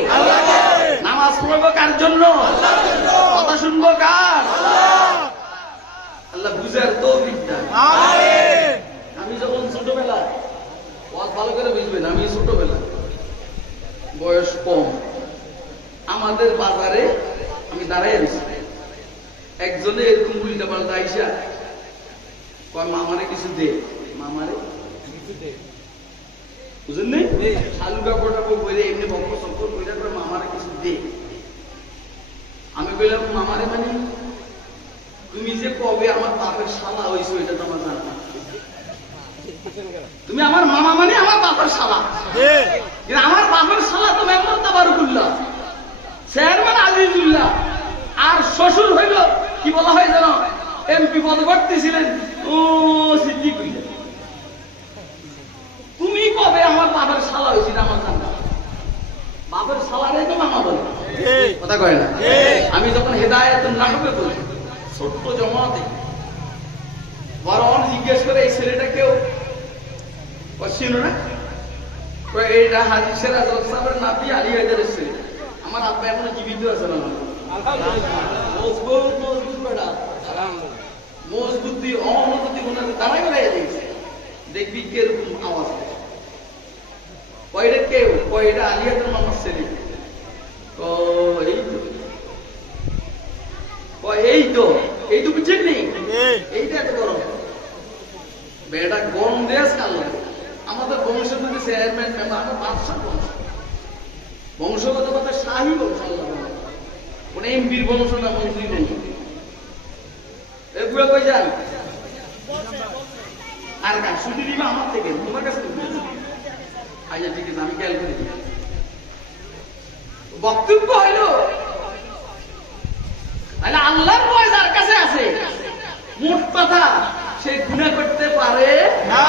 নামাজ পড়বো কার জন্য? কথা শুনবো কার? আল্লাহ বুঝার তৌফিক দান। আমি যখন ছোটবেলা, ভালো করে বুঝবেন, আমি ছোটবেলা বয়স কম, আমাদের বাজারে আমি দাঁড়াই আছি, একজনে এরকম উল্টা পাল্টা আইসা কয় মামারে কিছু দে, মামারে কিছু দে, বুঝলেন? আলু কাপড় টাপড় বলে এমনি বক্র সম্পর বইটা করে মামারে কিছু দে। আমি বললাম মামারে মানে তুমি যে কবে আমার বাপের শালা হয়েছো এটা তো আমার জানা না। তুমি আমার মামা মানে আমার বাপের শালা, কিন্তু আমার বাপের শালা তো মেম্বার তাবারুকুল্লাহ, চেয়ারম্যান আজিজুল্লাহ, আর শ্বশুর হইল কি বলা হয় যেন এমপি পদবর্তী ছিলেন ও সিদ্দিকুল্লাহ। তুমি কবে আমার বাপের শালা হয়েছিল আমার জানা? বাপের শালারে তো মামা বলে, কথা কয় না? আমি যখন হেদায়েতুন নাহবে বলি ছোট্ট জমাতে বড় জিজ্ঞেস করে এই ছেলেটা কেউ ছিল না, এইটা হাজি সিরাজ সাহেবের নাতি আলী হায়দারের ছেলে। আমার আব্বা এখনো জীবিত আছে না? মজবুত মজবুত বেটা, মজবুতি অমজবুতি ওনাকে দাঁড়াই বেড়াই দিয়েছে। দেখবি কিরকম আওয়াজ কয়টা কেউ কয়টা আলী হায়দার মামার ছেলে। এই তো বুঝছেন নি, এইটা এত বড় বেটা গরম দেশ কাল লাগে। আমাদের বংশের মধ্যে চেয়ারম্যান মেম্বার, আমার বাদশাহ বংশ, বংশগত কথা শাহী বংশ, কোন এমপির বংশ না মন্ত্রী বংশ। এগুলো কই যান আর কাজ ছুটি দিবে আমার থেকে, তোমার কাছে আচ্ছা ঠিক আছে আমি খেয়াল করি। বক্তব্য হইল তাহলে আল্লাহর ভয় যার কাছে আছে, মোট কথা সে গুনাহ করতে পারে না।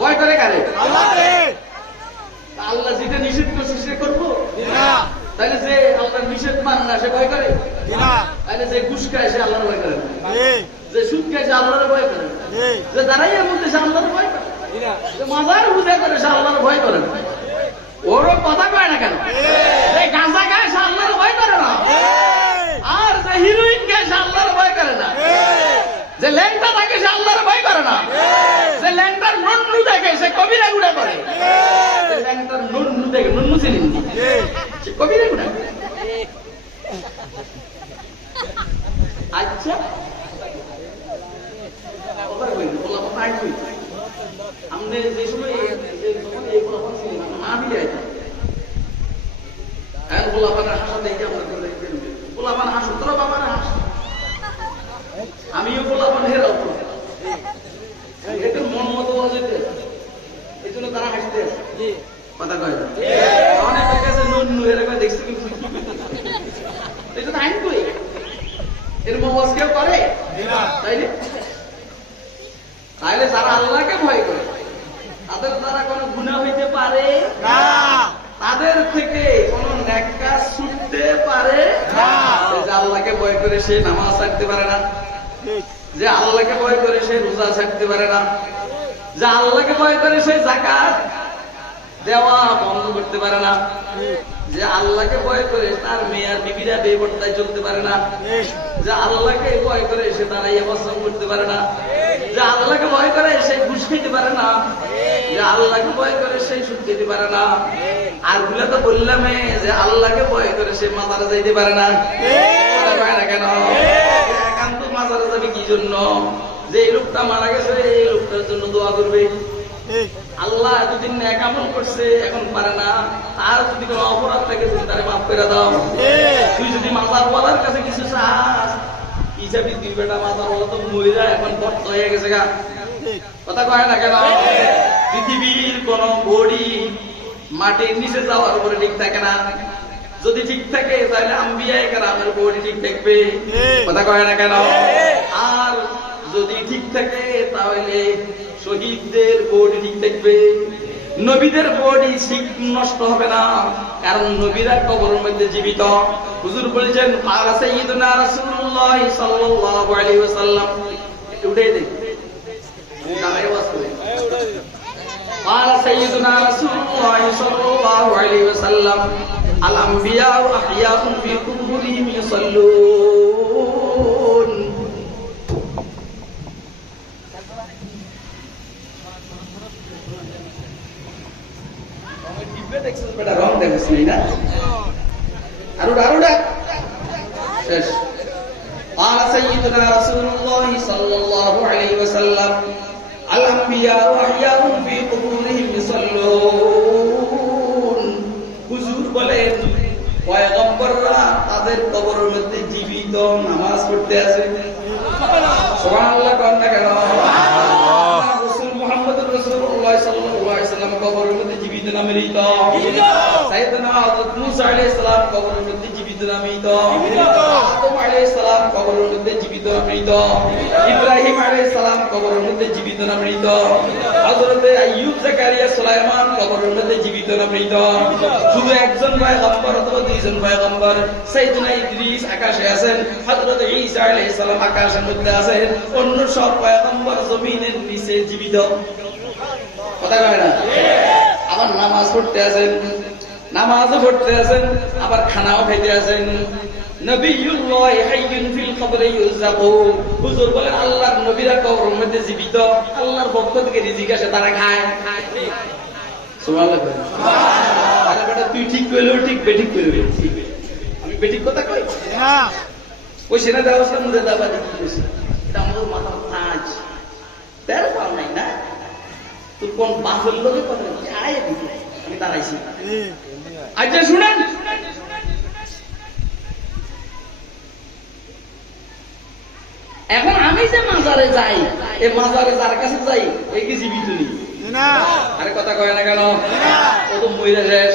ভয় করে কারে? আল্লাহকে। আল্লাহ যেটা নিষেধ করছে সে করবো না। তাহলে যে আল্লাহর নিষেধ মানে না সে ভয় করে না। তাহলে যে ঘুষ খায় সে আল্লাহর ভয় করে না, যে সুদ খায় সে আল্লাহর ভয় করে না, যে দাঁড়াইয়ের মধ্যে সে আল্লাহর ভয় করে, যে মাজার পূজা করে সে আল্লাহর ভয় করে না। ওরও কথা কয় না কেন? যে গাঁজা খায় সে আল্লাহর ভয় করে না, আর যে হিরোইন খায় সে আল্লাহর ভয় করে না, যে ল্যাংটা থাকে সে আল্লাহর ভয় করে না, যে ল্যাংটার নুন্নু দেখে সে কবিরা গুণা করে, যে ল্যাংটার নুন্নু দেখে, নুন্নু ছিলেন সে কবিরা গুণা করে। আচ্ছা আমাদের যে সময় না মিলে গোলাপানের হাসা দেখে আমরা গোলাপান হাসো, তোরা বাবার হাস, আমিও গোলাপান হেরাও। এরকম ওয়াজ কেউ করে? তাইলে তাহলে যারা আল্লাহকে ভয় করে তাদের দ্বারা কোনো গুনাহ হইতে পারে না। তাদের থেকে কোনো নেক কাজ ছুটতে পারে না। যে আল্লাহকে ভয় করে সে নামাজ ছাড়তে পারে না, যে আল্লাহকে ভয় করে সে রোজা ছাড়তে পারে না, যে আল্লাহকে ভয় করে সে যাকাত দেওয়া বন্ধ করতে পারে না, যে আল্লাহকে ভয় করে তার মেয়ে আর বিবিরা বেপরদায় চলতে পারে না, যে আল্লাহকে ভয় করে সে দাঁড়াইয়া বসন করতে পারে না, যে আল্লাহকে ভয় করে সে ঘুষ খেতে পারে না, যে আল্লাহকে ভয় করে সে সুদ খেতে পারে না। আর গুলা তো বললাম যে আল্লাহকে ভয় করে সে মাজারে যাইতে পারে না। পারে না কেন? একান্ত মাজারে যাবে কি জন্য? যে এই লোকটা মারা গেছে এই লোকটার জন্য দোয়া করবে। আল্লাহ এতদিন ন্যাক আমল করছে এখন পারে না, তার যদি কোনো অপরাধ থাকে তুমি তারে মাফ করে দাও। তুই যদি মাজারওয়ালার কাছে কিছু চাস হিসাবি তুই বেটা মাজারওয়ালা তো মরে যায় এখন বর্ত হয়ে গেছে গা। কথা কয় না কেন? পৃথিবীর কোন বডি মাটির নিচে যাওয়ার উপরে ঠিক থাকে না, যদি ঠিক থাকে তাহলে আম্বিয়ায়ে কেরামের বডি ঠিক থাকবে। কথা কয় না কেন? আর যদি ঠিক থাকে তাহলে শহীদদের বডি ঠিক থাকবে, নবীদের বডি ঠিক নষ্ট হবে না, কারণ নবীরা কবরের মধ্যে জীবিত। হুজুর বলেছেন আলা সাইয়্যিদুনা রাসূলুল্লাহ সাল্লাল্লাহু আলাইহি ওয়াসাল্লাম, উঠে দে দাঁড়ায় ওয়াজ করে। আলা সাইয়্যিদুনা রাসূলুল্লাহ সাল্লাল্লাহু আলাইহি ওয়াসাল্লাম আল আম্বিয়া আহইয়াউন ফি কুবুরিহিম ইউসাল্লুন। রং দেখছিস না? আরো শেষ। قال سيدنا رسول الله صلى الله عليه وسلم الأنبياء أحياء في قبورهم يصلون। হুজুর বলেন পয়গম্বররা তাদের কবরের মধ্যে জীবিত নামাজ পড়তে আছে। সুবহানাল্লাহ কোন না কেন? রাসূল মুহাম্মদুর রাসূলুল্লাহ সাল্লাল্লাহু আলাইহি ওয়াসাল্লাম কবরের মধ্যে জীবিত নামিত। সাইয়েদনা হযরত মূসা আলাইহিস সালাম কবরের মধ্যে জীবিত নামিত। আদম আলাইহিস সালাম কবরের মধ্যে জীবিত নামিত। ইব্রাহিম আলাইহিস সালাম কবরের মধ্যে জীবিত নামিত। হযরত আইয়ুব জাকারিয়া সুলাইমান কবরের মধ্যে জীবিত নামিত। শুধু একজন পয়গম্বর অথবা দুইজন পয়গম্বর সাইয়েদনা ইদ্রিস আকাশে আছেন, হযরত ঈসা আলাইহিস সালাম আকাশের মধ্যে আছেন, অন্য সব পয়গম্বর জমিনের নিচে জীবিত। কথা কয় না? আবার নামাজ পড়তে আছেন, নামাজও পড়তে আছেন, আবার খানাও খাইতে আছেন। নবিয়ুল্লাহ হাইয়ুন ফিল কবরি ইউযাকু। হুজুর বলেন আল্লাহর নবীরা কবরের মধ্যে জীবিত, আল্লাহর পক্ষ থেকে রিজিক আসে তারা খায়। সুবহানাল্লাহ। আরে বেটা তুই ঠিক কইলো ঠিক বেঠিক কইলো। আমি বেঠিক কথা কই না। ওই সেনা ব্যবস্থা মুদে দাবাদি কি কইছে? এটা আমার মাথার তাজ। তেল পাও নাই না? তুই কোন বাসের লোকের কথা বলছিস? আয় দিদি আমি দাঁড়াইছি। আচ্ছা শুনেন, এখন আমি যে মাজারে যাই, এই মাজারে যার কাছে যাই এই কি জীবিত নেই? আরে কথা কয় না কেন? ও তো মইরা শেষ,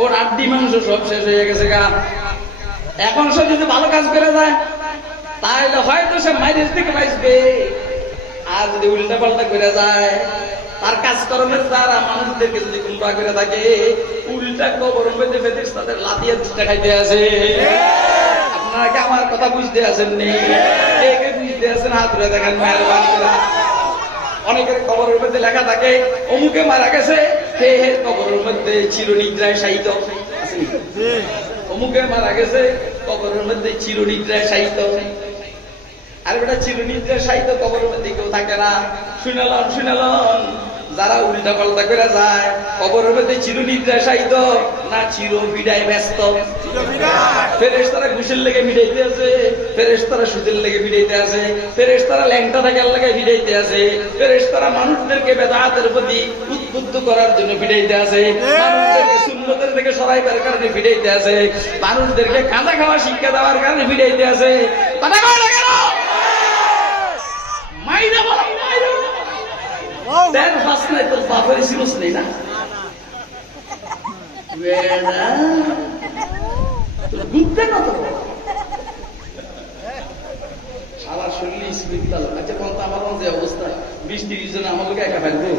ওর আড্ডি মাংস সব শেষ হয়ে গেছে গা। এখন সে যদি ভালো কাজ করে যায় তাহলে হয়তো সে মাইরের থেকে বাঁচবে, আর যদি উল্টা পাল্টা করে যায় তার কাজকর্মের দ্বারা মানুষদেরকে যদি গুমরাহ করে থাকে, উল্টা কবরের মধ্যে ফেরেশতাদের লাথিয়ে দুষ্টা খাইতে আছে। আপনারা কি আমার কথা বুঝতে আছেন নি? কে কে বুঝতে আছেন হাত ধরে দেখেন মেহরবানি করে। অনেকের কবরের মধ্যে লেখা থাকে অমুকে মারা গেছে, হে হে কবরের মধ্যে চিরনিদ্রায় শায়িত আছে। অমুকে মারা গেছে কবরের মধ্যে চিরনিদ্রায় শায়িত। আর বেটা চিরনিদ্রায় শায়িত কবরের মধ্যে কেউ থাকে না। শুনালন যারা উল্টা পাল্টা করে যায় কবরের মধ্যে চিরনিদ্রায় শায়িত না চির বিদায় ব্যস্ত। ফেরেশতারা ঘুষের লেগে বিদাইতে আছে, ফেরেশতারা সুদের লেগে বিদাইতে আছে, ফেরেশতারা ল্যাংটা থাকার লেগে বিদাইতে আছে, ফেরেশতারা মানুষদেরকে বেদাতের প্রতি উদ্বুদ্ধ করার জন্য বিদাইতে আছে, মানুষদেরকে সুন্নতের থেকে সরাইবার কারণে বিদাইতে আছে, মানুষদেরকে কাঁদা খাওয়া শিক্ষা দেওয়ার কারণে বিদাইতে আছে। কথা কয় না কেন? মাইরা বলো মাইরা। দেন ফাস নাই তোর বাপের সিরস নেই না বেড়া ঘুরতে না তো বিদ্যালয়। আচ্ছা কোন আমার যে অবস্থা 20-30 জন আমার লোক একা ফেলবো,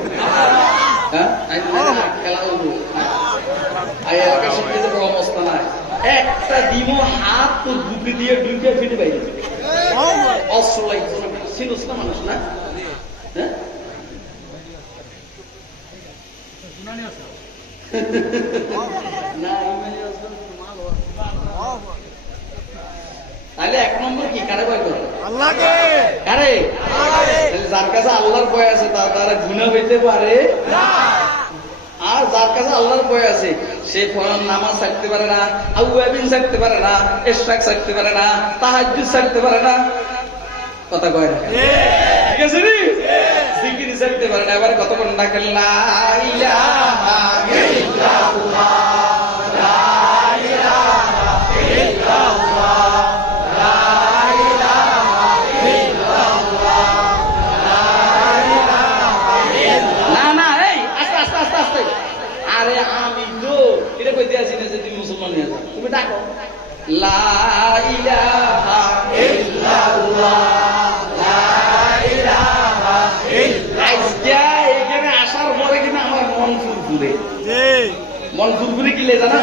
হ্যাঁ খেলা হবো, এলাকার শিক্ষিত বড় অবস্থা নাই, একটা দিমো হাত তোর বুকে দিয়ে ঢুকে ফিরে বাইরে অস্ত্র লাগছে না, সিনোস না মানুষ না, হ্যাঁ তাহলে 1 নম্বর কি কারে ভয় করে? আল্লাহকে। কারে? যার কাছে আল্লাহর ভয় আছে তার দ্বারা গুনাহ হইতে পারে না, আর যার কাছে আল্লাহর ভয় আছে সে ফরজ নামাজ ছাড়তে পারে না, আউয়াবিন ছাড়তে পারে না, ইশরাক ছাড়তে পারে না, তাহাজ্জুদ ছাড়তে পারে না, কথা কয় না ঠিক আছে রে, জিকির ছাড়তে পারে না। এবার কতক্ষণ ডাকেন লা ইলাহা ইল্লাল্লাহ, লা ইলাহা ইল্লাল্লাহ, লা ইলাহা ইল্লাল্লাহ, লা ইলাহা ইল্লাল্লাহ। না না এই আস্তে আস্তে আস্তে আস্তে, আরে আমি তো এটা কই দিয়েছি না যে তুমি মুসলমান হয়ে যাও, তুমি ডাকো লা ইলাহা ইল্লাল্লাহ, লা ইলাহা ইল্লাল্লাহ। আজকে এখানে আসার পরে কিনা আমার মন ফুরফুরে, মন ফুরফুরে কি জানা,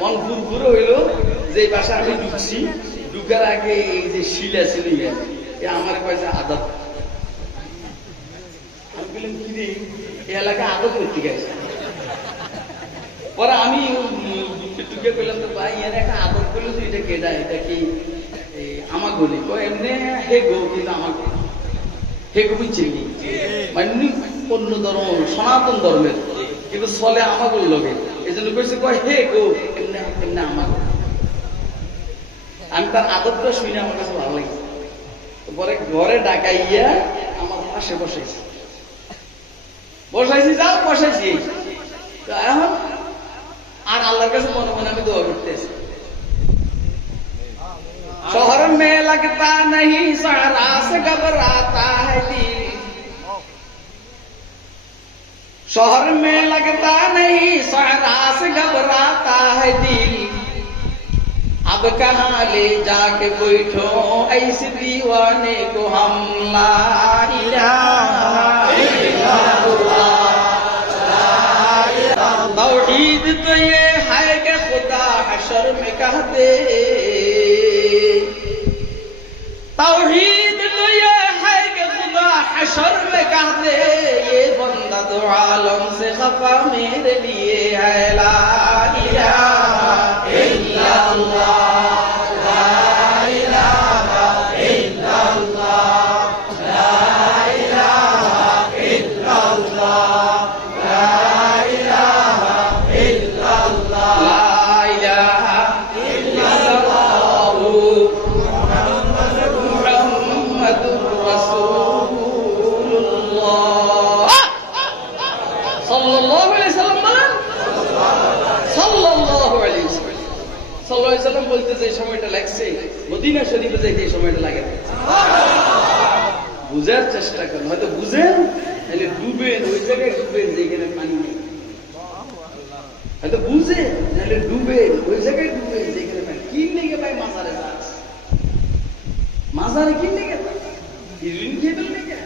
মন ফুরফুরে হইলো যে বাসা আমি ঢুকছি, ঢুকার আগে এই যে শিলা ছিল আমার কয়েছে আদত, আমি বললাম কি রে এই এলাকা আদত করতে গেছে, পরে আমি টুকে পেলাম তো ভাই এর একটা আদত করলো যে এটা কেডা, এটা কি আমার গলি এমনি হে গো, কিন্তু আমাকে হে গো চিনি মানে অন্য ধর্ম সনাতন ধর্মের, কিন্তু চলে আমাকে লগে, এই জন্য কইছে কয় হে গো এমনি এমনি আমার। আমি তার আদতটা শুনে আমার কাছে ভালো লাগছে, পরে ঘরে ডাকাইয়া আমার পাশে বসাইছি, যাও বসাইছি, এখন আর আল্লাহর কাছে মনে মনে আমি দোয়া করতেছি, शहर में लगता नहीं सहरा से घबराता है दिल, शहर में लगता नहीं सहरा से घबराता है दिल, अब कहाँ ले जाके बैठो ऐसे दीवाने को हम, ला इलाहा इल्लल्लाह, तौहीद तो ये है कि खुदा हशर में कहते, तौहीद तो ये है कि खुदा हशर में कहते, ये बंदा दो आलम से खफा मेरे लिए है, ला इलाहा इल्लल्लाह, ला इलाहा इल्लल्लाह, ला इलाहा इल्लल्लाह, ला इलाहा इल्लल्लाह, ला इलाहा इल्लल्लाह, मुहम्मदुर রাসূলুল্লাহ সাল্লাল্লাহু আলাইহি সাল্লাম বলেন, সাল্লাল্লাহু আলাইহি সাল্লাম, সাল্লাল্লাহু আলাইহি সাল্লাম বলতে যে সময়টা লাগছে মদিনা শরীফে যাইতে এই সময়টা লাগে না, বুঝার চেষ্টা করেন, হয়তো বুঝেন তাহলে ডুবেন ওই জায়গায়, ডুবেন যেখানে পানি নেই, হয়তো বুঝেন তাহলে ডুবেন ওই জায়গায়, ডুবেন যেখানে পানি কি লেগে ভাই মাজারে যাস, মাজারে কি লেগে হিরোইন খেয়ে লেগে,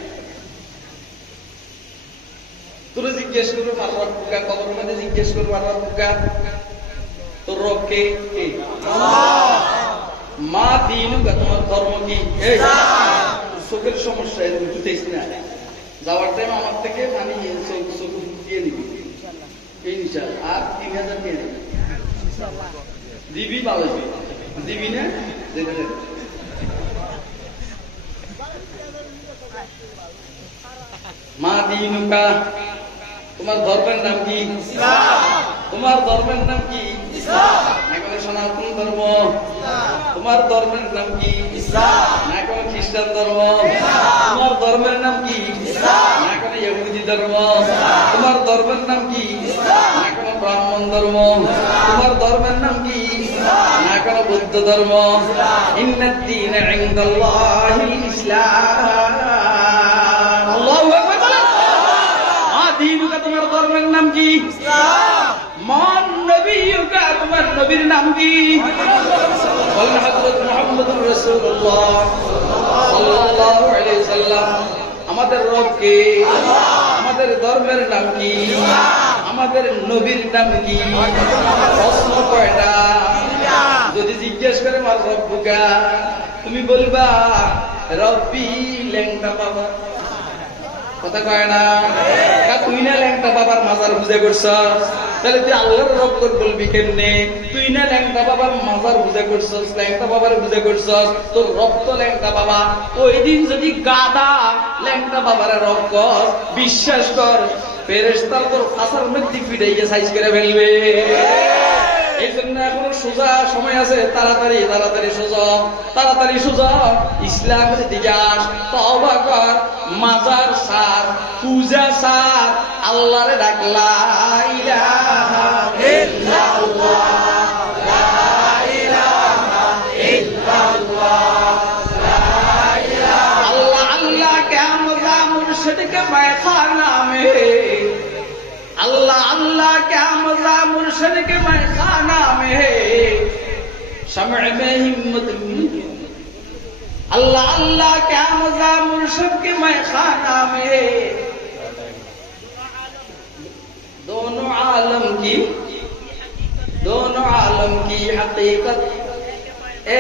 তোরা জিজ্ঞেস করবো মারবার পোকা, কবর মধ্যে জিজ্ঞেস করবো মারবার পোকা, তোর রব কে? মা দিন তোমার ধর্ম কি? চোখের সমস্যা বুঝতেইস না, যাওয়ার টাইম আমার থেকে পানি চোখ দিয়ে নিবি ইনশাআল্লাহ, আর 3000 দিয়ে নিবি, দিবি ভালো দিবি না যেতে দেবে। মা দিনুকা, তোমার ধর্মের নাম কি? তোমার ধর্মের নাম কি? না কোনো সনাতন ধর্ম? তোমার ধর্মের নাম কি? না কোনো খ্রিস্টান ধর্ম? তোমার ধর্মের নাম কি? না কোনো ইহুদি ধর্ম? তোমার ধর্মের নাম কি? না কোনো ব্রাহ্মণ ধর্ম? তোমার ধর্মের নাম কি? না কোনো বৌদ্ধ ধর্ম? ইন্নাদ-দীন ইনদাল্লাহিল ইসলাম। আল্লাহু আকবার। তোমার ধর্মের নাম কি? মান নবিয়ুকা, তোমার নবীর নাম কি? বলেন হযরত মুহাম্মদুর রাসূলুল্লাহ সাল্লাল্লাহু আলাইহি সাল্লাম। আমাদের রব কে? আমাদের ধর্মের নাম কি? আমাদের নবীর নাম কি? প্রশ্ন কয়টা? যদি জিজ্ঞেস করে মার রব্বুকা, তুমি বলবা রব্বি ল্যাংটা বাবা। কথা কয় না? তুই না ল্যাংটা বাবার মাজার পূজা করছস, তাহলে তুই আল্লাহর রব কর বলবি কেমনে? তুই না ল্যাংটা বাবার মাজার পূজা করছস, ল্যাংটা বাবার পূজা করছস, তোর রব তো ল্যাংটা বাবা। ওই দিন যদি গাদা ল্যাংটা বাবার রব কর, বিশ্বাস কর ফেরেশতারা তোর ফাঁসার মধ্যে পিটাইয়ে সাইজ করে ফেলবে। এই জন্য এখনো সোজা সময় আছে, তাড়াতাড়ি তাড়াতাড়ি সোজা, তাড়াতাড়ি সোজা ইসলামের দিকে আস, তওবা কর, মাজার সার, পূজা সার, আল্লাহরে ডাক লা ইলাহা ইল্লাল্লাহ, লা ইলাহা ইল্লাল্লাহ, লা ইলাহা আল্লাহ আল্লাহ কে মজা মুর্শিদ কে मैं खाना में, अल्लाह अल्लाह क्या मजा मुर्शिद के मैं खाना में है, शमअ में हिम्मत मिली। अल्लाह अल्लाह क्या मजा मुर्शिद के मैं खाना में है। दोनों आलम की हकीकत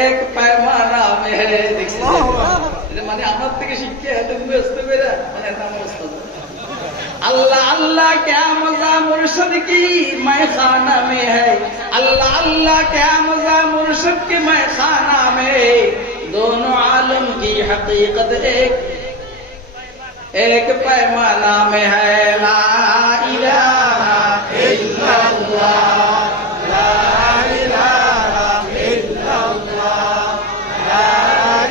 एक पैमाना में है। মানে আমার থেকে শিক্ষা এত বুঝতে পেরে মানে এটা আমার উস্তাদ। अल्लाह अल्लाह क्या मजा मुर्शिद की मैं खाना में है, अल्लाह अल्लाह क्या मजा मुर्शिद के मैं खाना में, दोनों आलम की हकीकत एक पैमाना में है। ला इलाहा इल्लल्लाह, ला इलाहा इल्लल्लाह, ला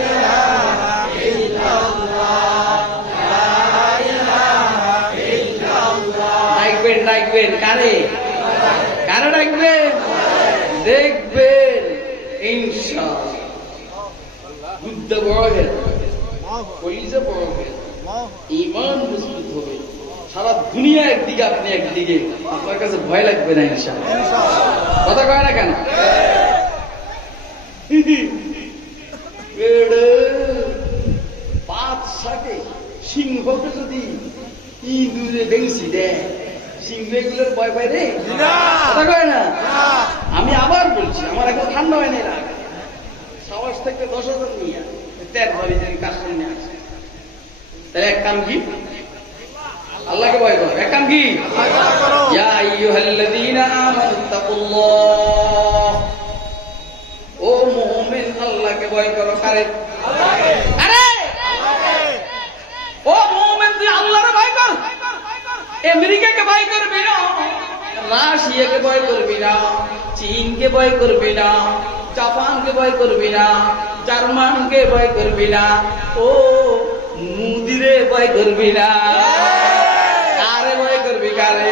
इलाहा इल्लल्लाह, ला इलाहा ডাকবেন ডাকবেন কারে কারে ডাকবেন? দেখবেন ইনশাআল্লাহ বুদ্ধ বড় হবে, কলিজা বড় হবে, ঈমান মজবুত হবে, সারা দুনিয়া একদিকে আপনি একদিকে, আপনার কাছে ভয় লাগবে না ইনশাআল্লাহ। কথা কয় না কেন? বাদশাকে সিংহকে যদি ইঁদুরে বেংসি দেয়, সিংহ এগুলোর ভয় পায় রে? কথা কয় না? আমি আবার বলছি, আমার এখন ঠান্ডা হয় না, সাহস থেকে 10,000 নিয়ে 13 কাশ্মীর নিয়ে আসে। তাহলে এক কাম কি? আল্লাহকে ভয় করো। এক কাম কি? ইয়া আইয়ুহাল্লাযীনা আমানু তাকুল্লাহ, ও মুমিন আল্লাহকে ভয় করো। কারে? আরে ও মুমিন তুই আল্লাহরে ভয় কর। আমেরিকাকে ভয় করবি না, রাশিয়াকে ভয় করবি না, চীনকে ভয় করবি না, জাপানকে ভয় করবি না, জার্মানকে ভয় করবি না, ও মুদিরে ভয় করবি না। কারে ভয় করবি? কারে?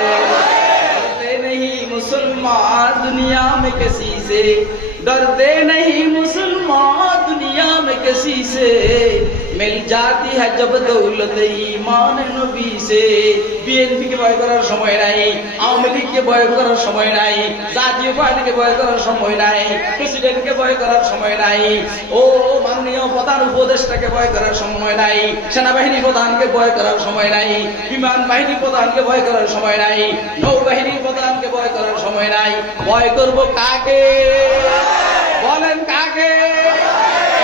डरते नहीं मुसलमान दुनिया में किसी से, डरते नहीं मुसलमान दुनिया में किसी से, मिल जाती है जब दौलत ईमान नबी से। বিএনপিকে ভয় করার সময় নাই, আওয়ামী লীগকে ভয় করার সময় নাই, জাতীয় পার্টিকে ভয় করার সময় নাই, প্রেসিডেন্টকে ভয় করার সময় নাই, ও মাননীয় প্রধান উপদেষ্টাকে ভয় করার সময় নাই, সেনাবাহিনী প্রধানকে ভয় করার সময় নাই, বিমান বাহিনী প্রধানকে ভয় করার সময় নাই, নৌবাহিনী প্রধানকে ভয় করার সময় নাই। ভয় করব কাকে? বলেন কাকে?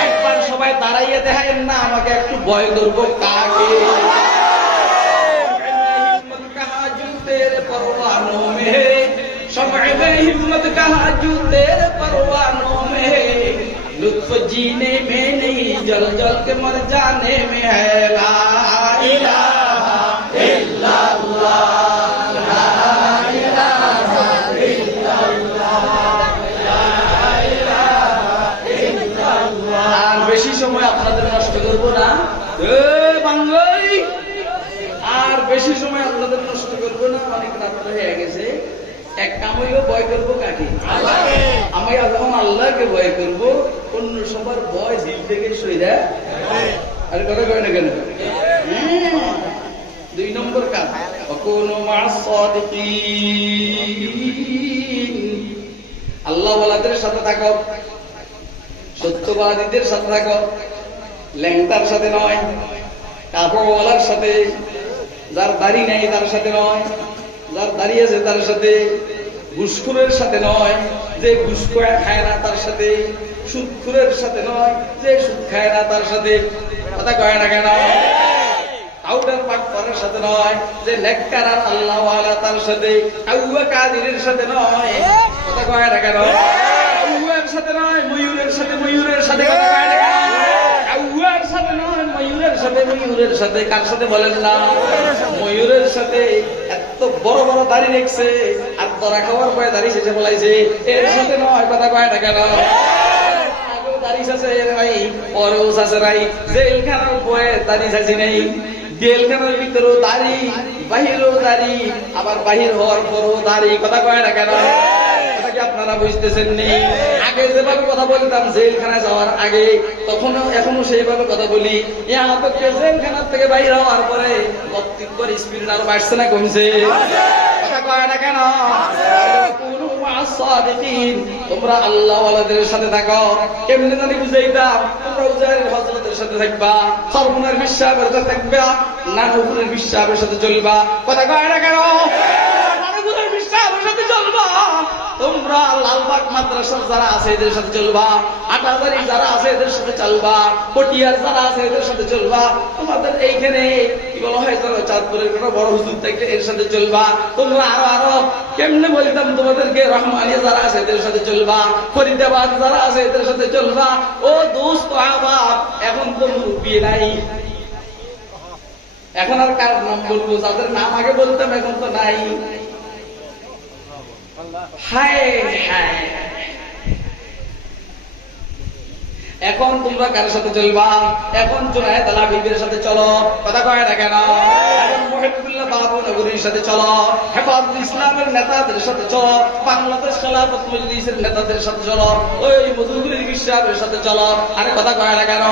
একবার সবাই দাঁড়াইয়ে দেখায়েন না আমাকে, একটু ভয় করব কাকে? परवानों में शमअ में हिम्मत कहाँ जू तेरे परवानों में, लुत्फ जीने में नहीं जल जल के मर जाने में है। ला इलाहा इल्लल्लाह, ला इलाहा इल्लल्लाह, ला इलाहा इल्लल्लाह। আর বেশি সময় আপনাদের নষ্ট করব না, বাঙালি আর বেশি সময় আপনাদের নষ্ট করবো না, অনেক রাত হয়ে গেছে। এক কাম হইল ভয় করবো কাকে? আমি যখন আল্লাহকে ভয় করবো, অন্য সবার ভয় দিল থেকে সইরা। আরে কথা কয় না কেন? 2 নম্বর কাজ, ওয়াকুনু মা'আস সাদিকিন, আল্লাহ ওয়ালাদের সাথে থাকো, সত্যবাদীদের সাথে থাকো। ল্যাংটার সাথে নয়, কাপড়ওয়ালার সাথে, যার দাড়ি নেই তার সাথে নয়, যার দাড়ি আছে তার সাথে, ঘুষখোরের সাথে নয়, যে ঘুষ খায় না তার সাথে, সুদখোরের সাথে নয়, যে সুদ খায় না তার সাথে। কথা কয় না কেন? আউটার পাক করার সাথে নয়, যে নেককার আর আল্লাহওয়ালা তার সাথে, আউয়া কাদিরের সাথে নয়। কথা কয় না কেন? আউয়ার সাথে নয়, ময়ূরের সাথে, ময়ূরের সাথে। কথা কয় না কেন? আউয়ার সাথে নয়, ময়ূরের সাথে, ময়ূরের সাথে। কার সাথে বলেন না? ময়ূরের সাথে। এত বড় বড় দাড়ি রেখছে আর দরা খাওয়ার পরে দাড়ি শেষে বলাইছে, এর সাথে নয়। কথা কয় না কেন? দাড়ি শেষে ভাই, পরেও শেষে ভাই, জেলখানার পরে দাড়ি শেষে নেই, জেলখানার ভিতরেও দাড়ি, বাহিরেও দাড়ি, আবার বাহির হওয়ার পরও দাড়ি। কথা কয় না কেন? কথা কি আপনারা বুঝতেছেন নি? আগে যেভাবে কথা বলতাম জেলখানায় যাওয়ার আগে, তখনও এখনো সেইভাবে কথা বলি। জেলখানার থেকে বাইর হওয়ার পরে বক্তব্যের স্পিড আরো বাড়ছে না কমছে? কথা কয় না কেন? তোমরা আল্লাহওয়ালাদের সাথে থাকো। কেমনে জানি বুঝাইতাম? তোমরা উজাইরের হযরতের সাথে থাকবা, সরমুনের বিশ্বাসের সাথে থাকবা, নানুপুরের বিশ্বাসের সাথে চলবা। কথা কয় না কেন? নানুপুরের বিশ্বাসের সাথে চলবা। তোমরা লালবাগ মাদ্রাসার যারা আছে এদের সাথে চলবা, আটাজারি যারা আছে এদের সাথে চলবা, পটিয়ার যারা আছে এদের সাথে চলবা। তোমাদের এইখানে কি বলা হয়, চাঁদপুরের কোনো বড় হুজুর থাকলে এর সাথে চলবা। তোমরা আরো আরো কেমনে বলতাম তোমাদেরকে, রহমানিয়া যারা আছে এদের সাথে চলবা, ফরিদাবাদ যারা আছে এদের সাথে চলবা। ও দোস্ত আবাব, এখন তো মুরব্বি নাই, এখন আর কার নাম বলবো? যাদের নাম আগে বলতাম এখন তো নাই। হায় হায়, এখন তোমরা কার সাথে চলবা? এখন জুনায়েদ আল হাবিবের সাথে চলো। কথা কয় না কেন? এখন মুহিবুল্লাহ বাবু নগরীর সাথে চলো, হেফাজতুল ইসলামের নেতাদের সাথে চলো, বাংলাদেশ খেলাফত মজলিসের নেতাদের সাথে চলো, ওই মধুগুরির বিশ্বাসের সাথে চলো। আরে কথা কয় না কেন?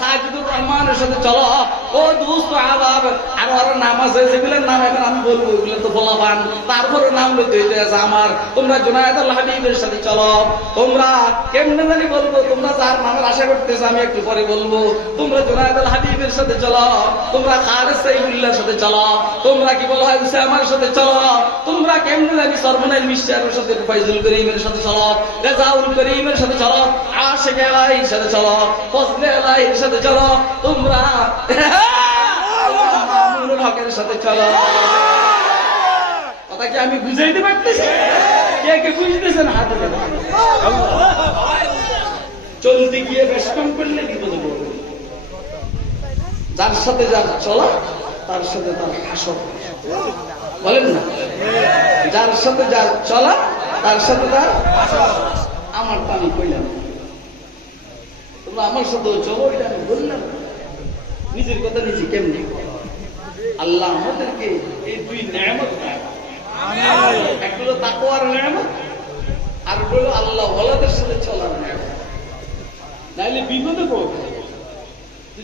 সাজিদুর রহমানের সাথে চলো। ও দোস্ত আবাব, আরো আরো নাম আছে যেগুলোর নাম এখন আমি বলবো, ওইগুলো তো বলাবান, তারপরে নাম লইতে হইতে আছে আমার। তোমরা জুনায়েদ আল হাবিবের সাথে চলো। তোমরা কেমনে জানি বলবো, তোমরা যার নামের আশা করতেছো আমি একটু পরে বলবো। তোমরা জুনায়েদ আল হাবিবের সাথে চলো, তোমরা খালেদ সাইফুল্লাহর সাথে চলো, তোমরা কি বলা হয় উসামার সাথে চলো, তোমরা কেমনে জানি সরমুনের মিশারের সাথে, ফাইজুল করিমের সাথে চলো, রেজাউল করিমের সাথে চলো, আশিক আলাইহির সাথে চলো, ফজলে আলাইহির সাথে চলো, তোমরা মামুনুল হকের সাথে চলো। কথা কি আমি বুঝাইতে পারতেছি? কে কে বুঝতেছেন হাতে দেন। চলতে গিয়ে বেশ কম করলে বিপদে পড়বে। যার সাথে যার চলা তার সাথে তার হাসর, বলেন না? যার সাথে যার চলা তার সাথে তার আমার তো আমি কইলাম, তোমরা আমার সাথে চলো, এটা আমি বললাম। নিজের কথা নিজে কেমনি? আল্লাহ আমাদেরকে এই দুই নেয়ামত দেয়, একটা হলো তাকওয়ার নেয়ামত, আর হলো আল্লাহ ওয়ালাদের সাথে চলার নেয়ামত। নাইলে বিপদে পড়বে।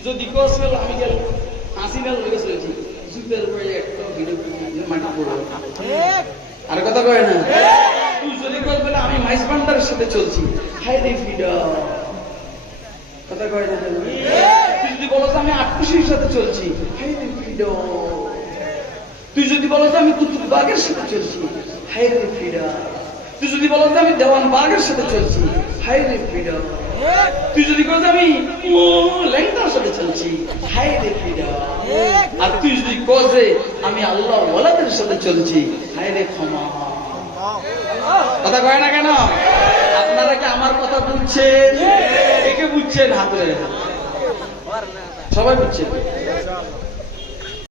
যদি কস আমি গেল হাসিনা লোকে চলেছি, জুতের পরে একটা মাটি পড়বে। আর কথা কয় না? তুই যদি কস বলে আমি মাইস ভান্ডারের সাথে চলছি, হাই রে ফ্রিডম। কথা কয় না? তুই যদি বলো আমি আটকুশির সাথে চলছি, হাই রে ফ্রিডম। তুই যদি বলো আমি কুতুব বাগের সাথে চলছি, হাই রে ফ্রিডম। তুই যদি বলো আমি দেওয়ান বাগের সাথে চলছি, হাই রে ফ্রিডম। তুই যদি বলো আমি ল্যাংটার সাথে চলছি, হাই রে ফ্রিডম। আর তুই যদি কসে আমি আল্লাহ ওয়ালাদের সাথে চলছি, হাই রে ক্ষমা। কথা কয় না কেন? আপনারা কি আমার কথা বুঝছেন? একে বুঝছেন? হাতে সবাই বুঝছেন?